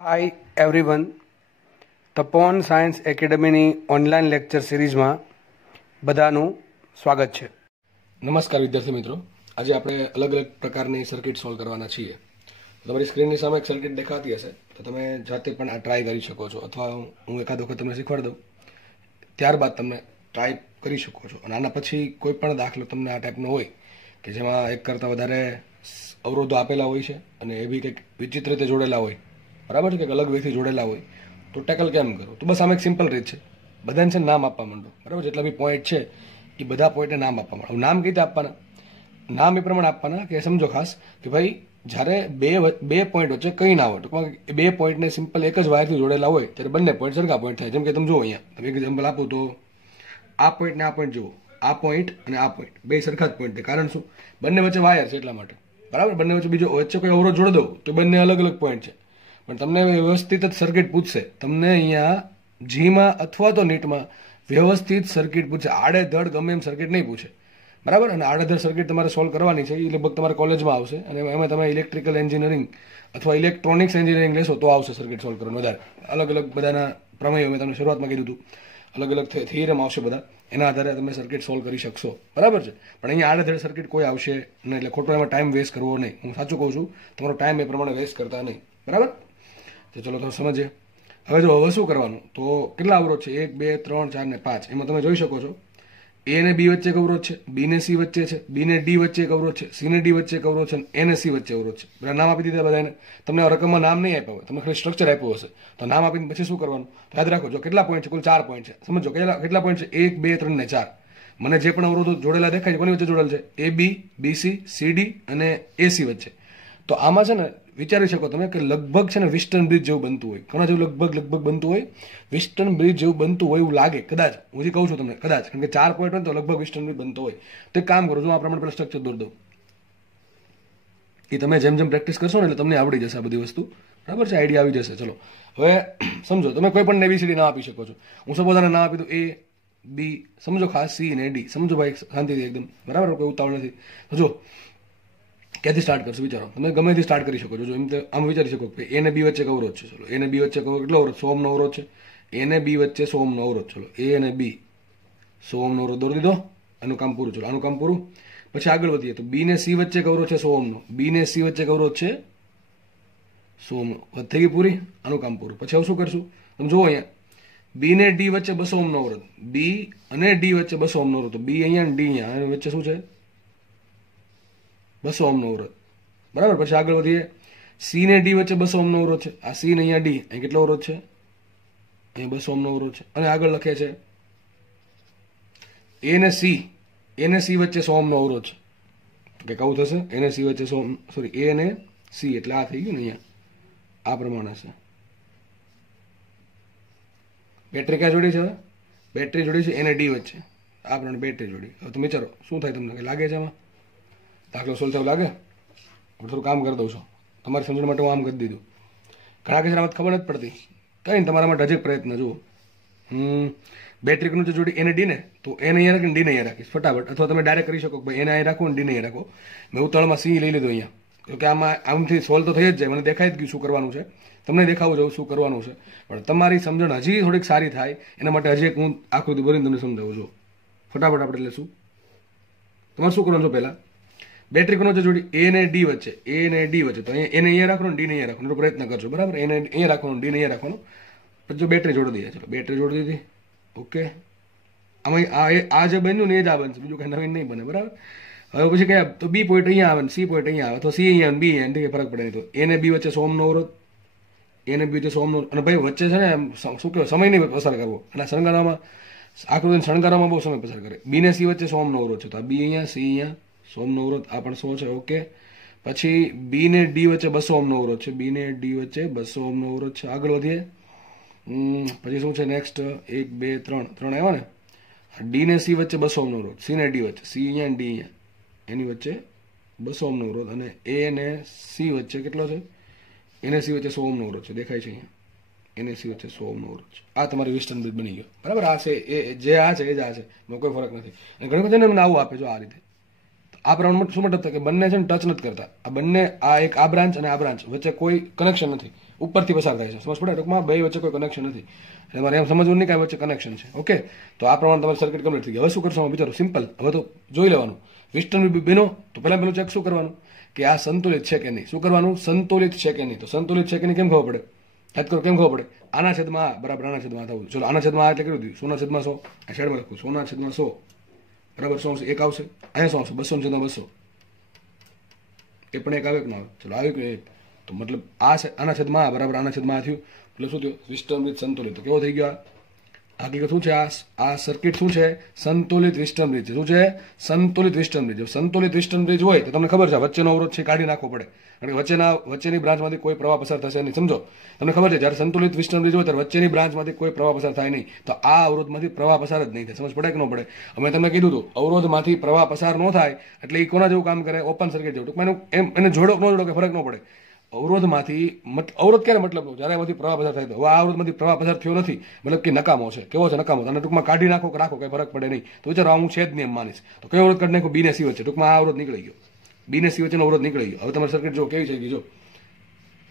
હાય everyone, Tapon science એકેડમીની online lecture સિરીઝમાં બધાનું સ્વાગત છે. નમસ્કાર વિદ્યાર્થી મિત્રો. આજે આપણે અલગ અલગ પ્રકારની સર્કિટ સોલ્વ કરવાના છીએ. તમારી સ્ક્રીનની સામે એક સર્કિટ દેખાતી હશે, તો તમે જાતે પણ આ ટ્રાય કરી શકો છો, અથવા હું એકાદ વખત તમને શીખવાડી દઉં, ત્યારબાદ તમે ટ્રાય કરી શકો છો. અને આના પછી કોઈ પણ દાખલો તમને આ ટાઈપનો હોય કે જેમાં એક કરતાં વધારે અવરોધો આપેલા હોય છે અને એ બી કંઈક વિચિત્ર રીતે જોડેલા હોય, બરાબર છે, કંઈક અલગ વેથી જોડેલા હોય, તો ટેકલ કેમ કરો? તો બસ આમ એક સિમ્પલ રીત છે, બધાને છે નામ આપવા માંડો. બરાબર, જેટલા બી પોઈન્ટ છે એ બધા પોઈન્ટને નામ આપવા માંડો. નામ કઈ રીતે આપવાના? નામ એ પ્રમાણે આપવાના કે સમજો ખાસ કે ભાઈ જ્યારે બે પોઈન્ટ વચ્ચે કંઈ ના હોય, ટૂંકમાં બે પોઈન્ટને સિમ્પલ એક જ વાયરથી જોડેલા હોય ત્યારે બંને પોઈન્ટ સરખા પોઈન્ટ થાય. જેમ કે તમે જુઓ અહીંયા, તમે એક્ઝામ્પલ આપું તો આ પોઈન્ટ ને આ પોઈન્ટ જુઓ, આ પોઈન્ટ અને આ પોઈન્ટ બે સરખા જ પોઈન્ટ થાય. કારણ શું? બંને વચ્ચે વાયર છે એટલા માટે. બરાબર, બંને વચ્ચે વચ્ચે કોઈ અવરોધ જોડી દઉં તો બંને અલગ અલગ પોઈન્ટ છે. પણ તમને વ્યવસ્થિત જ સર્કિટ પૂછશે. તમને અહીંયા જીમાં અથવા તો નીટમાં વ્યવસ્થિત સર્કિટ પૂછે, આડેધડ ગમે એમ સર્કિટ નહીં પૂછે. બરાબર, અને આડેધડ સર્કિટ તમારે સોલ્વ કરવાની છે. એ લગભગ તમારે કોલેજમાં આવશે, અને એમાં તમે ઇલેક્ટ્રિકલ એન્જિનિયરિંગ અથવા ઇલેક્ટ્રોનિક્સ એન્જિનિયરિંગ લેશો તો આવશે સર્કિટ સોલ્વ કરવાનું વધારે. અલગ અલગ બધાના પ્રમેયો મેં તમને શરૂઆતમાં કીધું હતું, અલગ અલગ થિયરમ આવશે બધા, એના આધારે તમે સર્કિટ સોલ્વ કરી શકશો. બરાબર છે, પણ અહીંયા આડેધડ સર્કિટ કોઈ આવશે નહીં, એટલે ખોટો એમાં ટાઈમ વેસ્ટ કરવો નહીં. હું સાચું કહું છું, તમારો ટાઈમ એ પ્રમાણે વેસ્ટ કરતા નહીં. બરાબર, તો ચલો તો સમજીએ. હવે શું કરવાનું? તો કેટલા અવરોધ છે? 1 2 3 4 ને 5. એમાં તમે જોઈ શકો છો એ ને બી વચ્ચે એક અવરોધ છે, બી ને સી વચ્ચે છે, બી ને ડી વચ્ચે એક અવરોધ છે, સી ને ડી વચ્ચે એક અવરોધ છે, એ ને સી વચ્ચે અવરોધ છે. બધા નામ આપી દીધા બધાને. તમને રકમમાં નામ નહીં આપ્યા હોય, તમને ખાલી સ્ટ્રક્ચર આપ્યું હશે, તો નામ આપીને પછી શું કરવાનું? યાદ રાખો, જો કેટલા પોઈન્ટ છે? કુલ 4 પોઈન્ટ છે. સમજો કેટલા પોઈન્ટ છે? 1 2 3 ને 4. મને જે પણ અવરોધો જોડેલા દેખાય છે કોની વચ્ચે જોડેલ છે? એ બી, બીસી, સીડી અને એસી વચ્ચે. તો આમાં છે ને વિચારી શકો તમે કે લગભગ છે ને વિસ્ટર્ન બ્રિજ જેવું બનતું હોય. ઘણા જેવું લગભગ બનતું હોય, વિસ્ટર્ન બ્રિજ જેવું બનતું હોય એવું લાગે કદાચ. હું જે કહું છું તમને, કદાચ, કારણ કે 4 પોઈન્ટ હોય તો લગભગ વિસ્ટર્ન બ્રિજ બનતો હોય. તો એક કામ કરો, જો આ પ્રમાણે પેલા સ્ટ્રક્ચર દોર દઉં. એ તમે જેમ જેમ પ્રેક્ટિસ કરશો ને એટલે તમને આવડી જશે આ બધી વસ્તુ. બરાબર છે, આઈડિયા આવી જશે. ચલો હવે સમજો, તમે કોઈ પણ એબીસીડી નામ આપી શકો છો. હું સપોઝ આને નામ આપી દઉં એ બી, સમજો ખાસ સી ને ડી. સમજો ભાઈ શાંતિથી એકદમ, બરાબર, કોઈ ઉતાવળ નથી. તો જો ક્યાંથી સ્ટાર્ટ કરશો વિચારો. તમે ગમેથી સ્ટાર્ટ કરી શકો છો. જો એમ તો આમ વિચારી શકો કે એ ને બી વચ્ચે અવરોધ છે. ચલો એ ને બી વચ્ચે કેટલો અવરોધ? 100 ઓહ્મનો અવરોધ છે. એ ને બી વચ્ચે 100 ઓહ્મનો અવરોધ. ચલો એ અને બી 100 ઓહ્મનો અવરોધ દોરી દીધો. આનું કામ પૂરું. ચલો આનું કામ પૂરું. પછી આગળ વધીએ તો બી ને સી વચ્ચે અવરોધ છે 100 ઓહ્મનો. બી ને સી વચ્ચે અવરોધ છે 100 ઓહ્મનો. થઈ ગઈ પૂરી. આનું કામ પૂરું. પછી હવે શું કરશું? તમે જુઓ અહીંયા બી ને ડી વચ્ચે 200 ઓહ્મનો અવરોધ. બી અને ડી વચ્ચે 200 ઓહ્મનો અવરોધ. તો બી અહીંયા અને ડી અહીંયા, આની વચ્ચે શું છે? 200 ઓહ્મનો અવરોધ. બરાબર, પછી આગળ વધીએ. સી ને ડી વચ્ચે 200 ઓહ્મનો અવરોધ છે. આ સી ને અહીંયા ડી, અહીં કેટલો અવરોધ છે? અહીંયા 200 ઓહ્મનો અવરોધ છે. અને આગળ લખે છે એ ને સી વચ્ચે 100 ઓહ્મનો અવરોધ છે. કે કહું થશે એ ને સી વચ્ચે 100, સોરી એ ને સી એટલે આ થઈ ગયું ને, અહીંયા આ પ્રમાણે છે. બેટરી ક્યાં જોડી છે? બેટરી જોડી છે એ ને ડી વચ્ચે. આ પ્રમાણે બેટરી જોડી. હવે તમે વિચારો શું થાય? તમને લાગે છે આમાં દાખલો સોલ્વ થયો લાગે? આપણે થોડું કામ કરી દઉં છું તમારી સમજણ માટે. હું આમ કરી દીધું. ઘણા કિસ્સામાં ખબર નથી પડતી, કંઈ તમારા માટે હજી પ્રયત્ન જુઓ. બેટરી કોનું છે જોડી? એને ડી ને, તો એને અહીંયા રાખીને ડીને અહીંયા રાખીશ ફટાફટ. અથવા તમે ડાયરેક્ટ કરી શકો કે ભાઈ એને અહીંયા રાખો ને ડીને અહીંયા રાખો. મેં ઉતાળમાં સી લઈ લીધો અહીંયા, કે આમાં આમથી સોલ્વ તો થઈ જ જાય. મને દેખાય જ ગયું શું કરવાનું છે, તમને દેખાવું જવું શું કરવાનું છે. પણ તમારી સમજણ હજી થોડીક સારી થાય એના માટે હજી એક હું આકૃતિ ભરીને તમને સમજાવું છું. ફટાફટ આપણે એટલે શું તમારે શું કરવાનું છે? પહેલાં બેટરી કોનો છે જોડી? એ ને ડી વચ્ચે. એ ને ડી વચ્ચે, તો અહીંયા એને અહીંયા રાખવાનું, ડીને અહીંયા રાખવાનું પ્રયત્ન કરજો. બરાબર, એને અહીંયા રાખવાનું, ડીને અહીંયા રાખવાનું. પછી જો બેટરી જોડી દઈએ. ચલો બેટરી જોડી દીધી. ઓકે, આમાં આ જે બન્યું ને એ જ આ બનશે, બીજું કંઈ નવીન નહીં બને. બરાબર, હવે પછી કયા? તો બી પોઈન્ટ અહીંયા આવે ને સી પોઈન્ટ અહીંયા આવે, અથવા સી અહીંયા બી અહીંયા, કંઈ ફરક પડે નહીં. તો એને બી વચ્ચે 100 ઓહ્મનો અવરોધ, એને બી વચ્ચે 100 ઓહ્મનો. અને ભાઈ વચ્ચે છે ને શું કહેવાય, સમય નહીં પસાર કરવો. અને શણગારવામાં આકૃતિને શણગારવામાં બહુ સમય પસાર કરે. બી ને સી વચ્ચે 100 ઓહ્મનો અવરોધ છે, તો આ બી અહીંયા, સી અહીંયા 100 ઓહ્મનો અવરોધ, આ પણ 100 છે. ઓકે, પછી બી ને ડી વચ્ચે 200 ઓહ્મનો અવરોધ છે. બી ને ડી વચ્ચે 200 ઓહ્મનો અવરોધ છે. આગળ વધીએ. પછી શું છે નેક્સ્ટ? 1 2 3 આવ્યા ને. ડી ને સી વચ્ચે 200 ઓહ્મનો અવરોધ. સી ને ડી વચ્ચે, સી અહીંયા ડી અહીંયા, એની વચ્ચે 200 ઓહ્મનો અવરોધ. અને એ ને સી વચ્ચે કેટલો છે? એને સી વચ્ચે 100 ઓહ્મનો અવરોધ છે. દેખાય છે અહીંયા? એને સી વચ્ચે 100 ઓહ્મનો અવરોધ છે. આ તમારી વિસ્ટર્ન બ્રિજ બની ગયો. બરાબર, આ છે એ જે આ છે એ જ આ છે, એમાં કોઈ ફરક નથી. અને ઘણી વખત મને આવું આપે જો આ રીતે. આ પ્રમાણે શું મતલબ કે બંને છે ને ટચ નથી કરતા. આ બંને, આ એક આ બ્રાન્ચ અને આ બ્રાન્ચ વચ્ચે કોઈ કનેક્શન નથી. ઉપરથી પસાર થાય છે. સમજ પડે? ટૂંકમાં બે વચ્ચે કોઈ કનેક્શન નથી. તમારે એમ સમજવું નહીં કે આ વચ્ચે કનેક્શન છે. ઓકે, તો આ પ્રમાણે તમારી સર્કિટ કમ્પ્લીટ થઈ ગઈ. હવે શું કરશો વિચારો? સિમ્પલ. હવે તો જોઈ લેવાનું વિસ્ટર્ન બેનો. તો પહેલું ચેક શું કરવાનું કે આ સંતુલિત છે કે નહીં. શું કરવાનું? સંતુલિત છે કે નહીં. તો સંતુલિત છે કે નહીં કેમ ખબર પડે? યાદ કરો કેમ ખબર પડે? આના છેદમાં બરાબર આના છેદમાં થવું. ચલો આના છેદમાં એટલે કર્યું હતું 100 છેદમાં 100. આ સાઈડમાં લખું 100 છેદમાં 100 બરાબર 100 એક આવશે. અહીંયા 100 આવશે. 200 છેદમાં 200 એ પણ એક આવે કે ના આવે? ચલો આવ્યું કે તો મતલબ આના છેદમાં બરાબર આના છેદમાં થયું એટલે શું થયું? વિસ્ટર્ન સંતુલિત. તો કેવો થઈ ગયો? હકીકત શું છે? આ સર્કિટ શું છે? સંતુલિત વિસ્ટર્ન બ્રિજ. શું છે? સંતુલિત વિસ્ટર્ન બ્રિજ. સંતુલિત વિસ્ટર્ન બ્રિજ હોય તો તમને ખબર છે વચ્ચેનો અવરોધ છે કાઢી નાખવો પડે, કારણ કે વચ્ચેની બ્રાન્ચમાંથી કોઈ પ્રવાહ પસાર થશે નહીં. સમજો? તમને ખબર છે જ્યારે સંતુલિત વિસ્ટર્ન બ્રિજ હોય ત્યારે વચ્ચેની બ્રાન્ચમાંથી કોઈ પ્રવાહ પસાર થાય નહીં. તો આ અવરોધમાંથી પ્રવાહ પસાર જ નહીં થાય. સમજ પડે કે ન પડે? અમે તમને કીધું હતું અવરોધમાંથી પ્રવાહ પસાર ન થાય એટલે એ કોના જેવું કામ કરે? ઓપન સર્કિટ જેવું. ટૂંકમાં એને જોડો ન જોડો કે ફરક ન પડે. અવરોધમાંથી અવરોધ ક્યારે મતલબ જ્યારે એમાંથી પ્રવાહ પસાર થાય તો હવે આ અવરોધમાંથી પ્રવાહ પસાર થયો નથી મતલબ કે નકામો છે. કેવો છે? નકામો. અને ટૂંકમાં કાઢી નાખો કે રાખો કઈ ફરક પડે નહીં. તો વિચારો હું છે જ નહીં એમ માનીશ તો કયો અવરોધ કાઢી નાખો? બી ને સી વચ્ચે. ટૂંકમાં આ અવરોધ નીકળી ગયો. બી ને સી વચ્ચેનો અવરોધ નીકળી ગયો. હવે તમારી સર્કિટ જો કેવી થઈ ગઈ. જો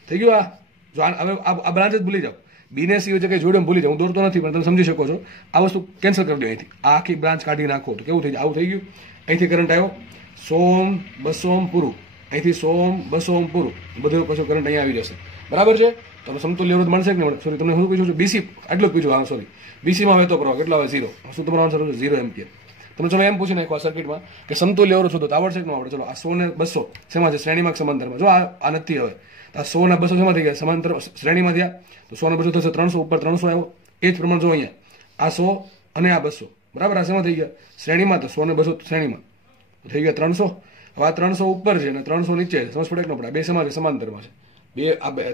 થઈ ગયું. હવે આ બ્રાન્ચ જ ભૂલી જાઓ. બી ને સી વચ્ચે કઈ જોડે ભૂલી જાઓ. હું દોરતો નથી પણ તમે સમજી શકો છો. આ વસ્તુ કેન્સલ કરી દો અહીંથી. આ આખી બ્રાન્ચ કાઢી નાખો તો કેવું થઈ જાય? આવું થઈ ગયું. અહીંથી કરંટ આવ્યો 100 200 પૂરું. અહીંથી 100 200 પૂરું. બધું પછી કરંટ અહીંયા આવી જશે. બરાબર છે? તો સમતુલ્ય અવરોધ મળશે કે નહીં? સોરી તમને શું પૂછું છું? બીસી આટલું જ પૂછું. હા સોરી, બીસીમાં વહેતો પ્રવાહ કેટલો આવે? 0. શું તમારો આન્સર છે? 0 એમ્પિયર. તમે ચલો એમ પૂછી નાખો આ સર્કિટમાં કે સમતુલ્ય અવરોધ શોધો તો આવડશે કે ન આવડે? ચલો આ 100 ને 200 શેમાં છે? શ્રેણીમાં સમાંતરમાં. જો આ નથી. હવે આ 100 ને 200 શેમાં થઈ ગયા? સમાંતર શ્રેણીમાં થયા. તો 100 ને 200 થશે 300 ઉપર 300 આવ્યો. એ જ પ્રમાણે જો અહીંયા આ 100 અને આ 200 બરાબર આ શેમાં થઈ ગયા? શ્રેણીમાં. તો 100 ને 200 શ્રેણીમાં થઈ ગયા 300. હવે આ 300 ઉપર છે અને 300 નીચે છે. સમજ પડે કે ન પડે? બે શેમાં છે? સમાંતરમાં છે. બે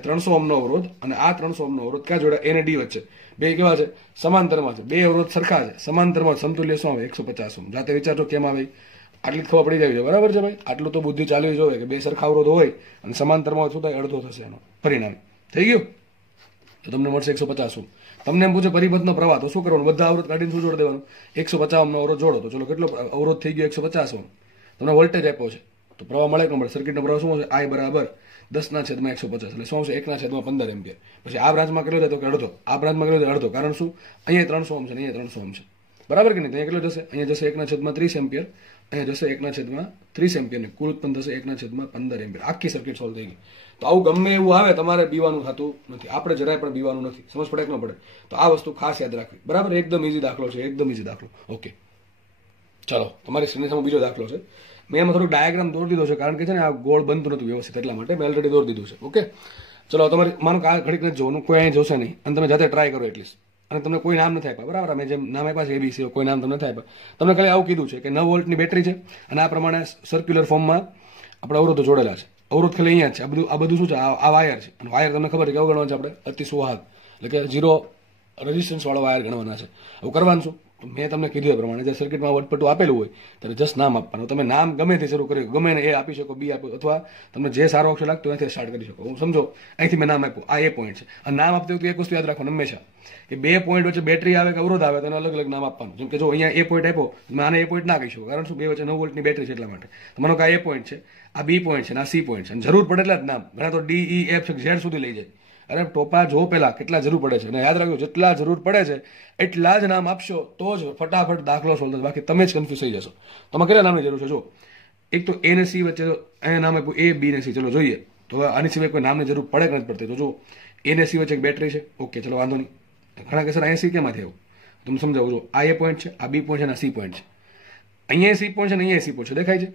300 ઓહ્મનો અવરોધ અને આ 300 ઓહ્મનો અવરોધ ક્યાં જોડે? એ ને ડી વચ્ચે. બે કેવા છે? સમાંતરમાં છે. બે અવરોધ સરખા છે. સમાંતરમાં સમતુલ્ય શું આવે? 150 ઓહ્મ. જાતે વિચારજો કેમ આવે? આટલી ખબર પડી જાય છે. બરાબર છે ભાઈ? આટલું તો બુદ્ધિ ચાલવી જોઈએ કે બે સરખા અવરોધ હોય અને સમાંતરમાં શું થાય? અડધો થશે એનો પરિણામ. થઈ ગયું? તો તમને મળશે 150 ઓહ્મ. તમને એમ પૂછે પરિપથનો પ્રવાહ તો શું કરવાનું? બધા અવરોધ કાઢીને શું જોડી દેવાનું? 150 ઓહ્મનો અવરોધ જોડો. તો ચલો કેટલો અવરોધ થઈ ગયો? 150 ઓહ્મ. તમને વોલ્ટેજ આપ્યો છે તો પ્રવાહ મળે કે મળે? સર્કિટનો પ્રવાહ શું હશે? I બરાબર 10/150 એટલે શું આવશે? 1/15 એમ્પિયર. પછી આ બ્રાન્ચમાં કેટલો થાય? તો કે અડધો. આ બ્રાન્ચમાં કેટલો થાય? અડધો. કારણ શું? અહીંયા 300 ઓહ્મ છે, અહીંયા 300 ઓહ્મ છે. બરાબર કે નહીં? તો અહીંયા કેટલો જશે? અહીંયા જશે 1/30 એમ્પિયર. અહીંયા જશે 1/30 એમ્પિયર ને કુલ ઉત્પન્ન થશે 1/15 એમ્પિયર. આખી સર્કિટ સોલ્વ થઈ ગઈ. તો આવું ગમે એવું આવે તમારે બીવાનું થતું નથી. આપણે જરાય પણ બીવાનું નથી. સમજ પડે કે ન પડે? તો આ વસ્તુ ખાસ યાદ રાખવી. બરાબર? એકદમ ઈઝી દાખલો છે. એકદમ ઈઝી દાખલો. ઓકે, ચાલો તમારી સ્ક્રીન સામે બીજો દાખલો છે. મેં એમાં થોડુંક ડાયાગ્રામ દોરી દીધો છે કારણ કે છે ને આ ગોળ બનતું નતું વ્યવસ્થિત એટલા માટે મેં ઓલરેડી દોરી દીધું છે. ઓકે, ચલો તમારે માનો કે આ ઘડીક નથી જોવાનું, કોઈ અહીં જોશે નહીં અને તમે જાતે ટ્રાય કરો એટલીસ્ટ. અને તમને કોઈ નામ નથી આપ્યા. બરાબર? મેં જેમ નામ આપ્યા છે એબીસી કોઈ નામ તમને નથી આપ્યા. તમને ખાલી આવું કીધું છે કે 9 વોલ્ટની બેટરી છે અને આ પ્રમાણે સર્ક્યુલર ફોર્મમાં આપણે અવરોધો જોડેલા છે. અવરોધ ખાલી અહીંયા જ છે. આ બધું શું છે? આ વાયર છે. અને વાયર તમને ખબર છે કેવો ગણવાનો છે? આપણે અતિ સુવાહક એટલે કે 0 રેઝિસ્ટન્સ વાળો વાયર ગણવાના છે. હવે કરવાનું શું? મેં તમને કીધું એ પ્રમાણે જે સર્કિટમાં વટપટું આપેલું હોય ત્યારે જસ્ટ નામ આપવાનું. તમે નામ ગમે તે શરૂ કરી ગમે એ આપી શકો, બી આપો અથવા તમને જે સારો અક્ષર લાગતો એનાથી સ્ટાર્ટ કરી શકો. હું સમજો અહીંથી મેં નામ આપ્યું. આ એ પોઈન્ટ છે. અને નામ આપતી વખતે એક વસ્તુ યાદ રાખવાનું હંમેશા કે બે પોઈન્ટ વચ્ચે બેટરી આવે કે અવરોધ આવે તો એને અલગ અલગ નામ આપવાનું. જેમ કે જો અહીંયા એ પોઈન્ટ આપ્યો તમે આને એ પોઈન્ટ ના કહી શકો. કારણ શું? બે વચ્ચે 9 વોલ્ટની બેટરી છે એટલા માટે. તમારો આ એ પોઈન્ટ છે, આ બી પોઈન્ટ છે, આ સી પોઈન્ટ છે. અને જરૂર પડે એટલા જ નામ. ઘણા તો ડી ઈ એફ ઝેડ સુધી લઈ જાય. અરે ટોપા જો પેલા કેટલા જરૂર પડે છે અને યાદ રાખજો જેટલા જરૂર પડે છે એટલા જ નામ આપશો તો જ ફટાફટ દાખલો સોલ્વ થશે. બાકી તમે જ કન્ફ્યુઝ થઈ જશો. તમારે કેટલા નામની જરૂર છે? જો એક તો એ ને સી વચ્ચે અહીંયા નામ આપ્યું એ બી ને સી. ચલો જોઈએ તો હવે આની સિવાય કોઈ નામની જરૂર પડે કે નથી પડતી? તો જો એ ને સી વચ્ચે એક બેટરી છે. ઓકે, ચલો વાંધો નહીં. ઘણા કે સર અહીંયા સી કેમાંથી આવું? તમે સમજાવું. જો આ એ પોઈન્ટ છે, આ બી પોઈન્ટ છે અને આ સી પોઈન્ટ છે. અહીંયા સી પોઈન્ટ છે અને અહીંયા સી પોઈન્ટ છે. દેખાય છે?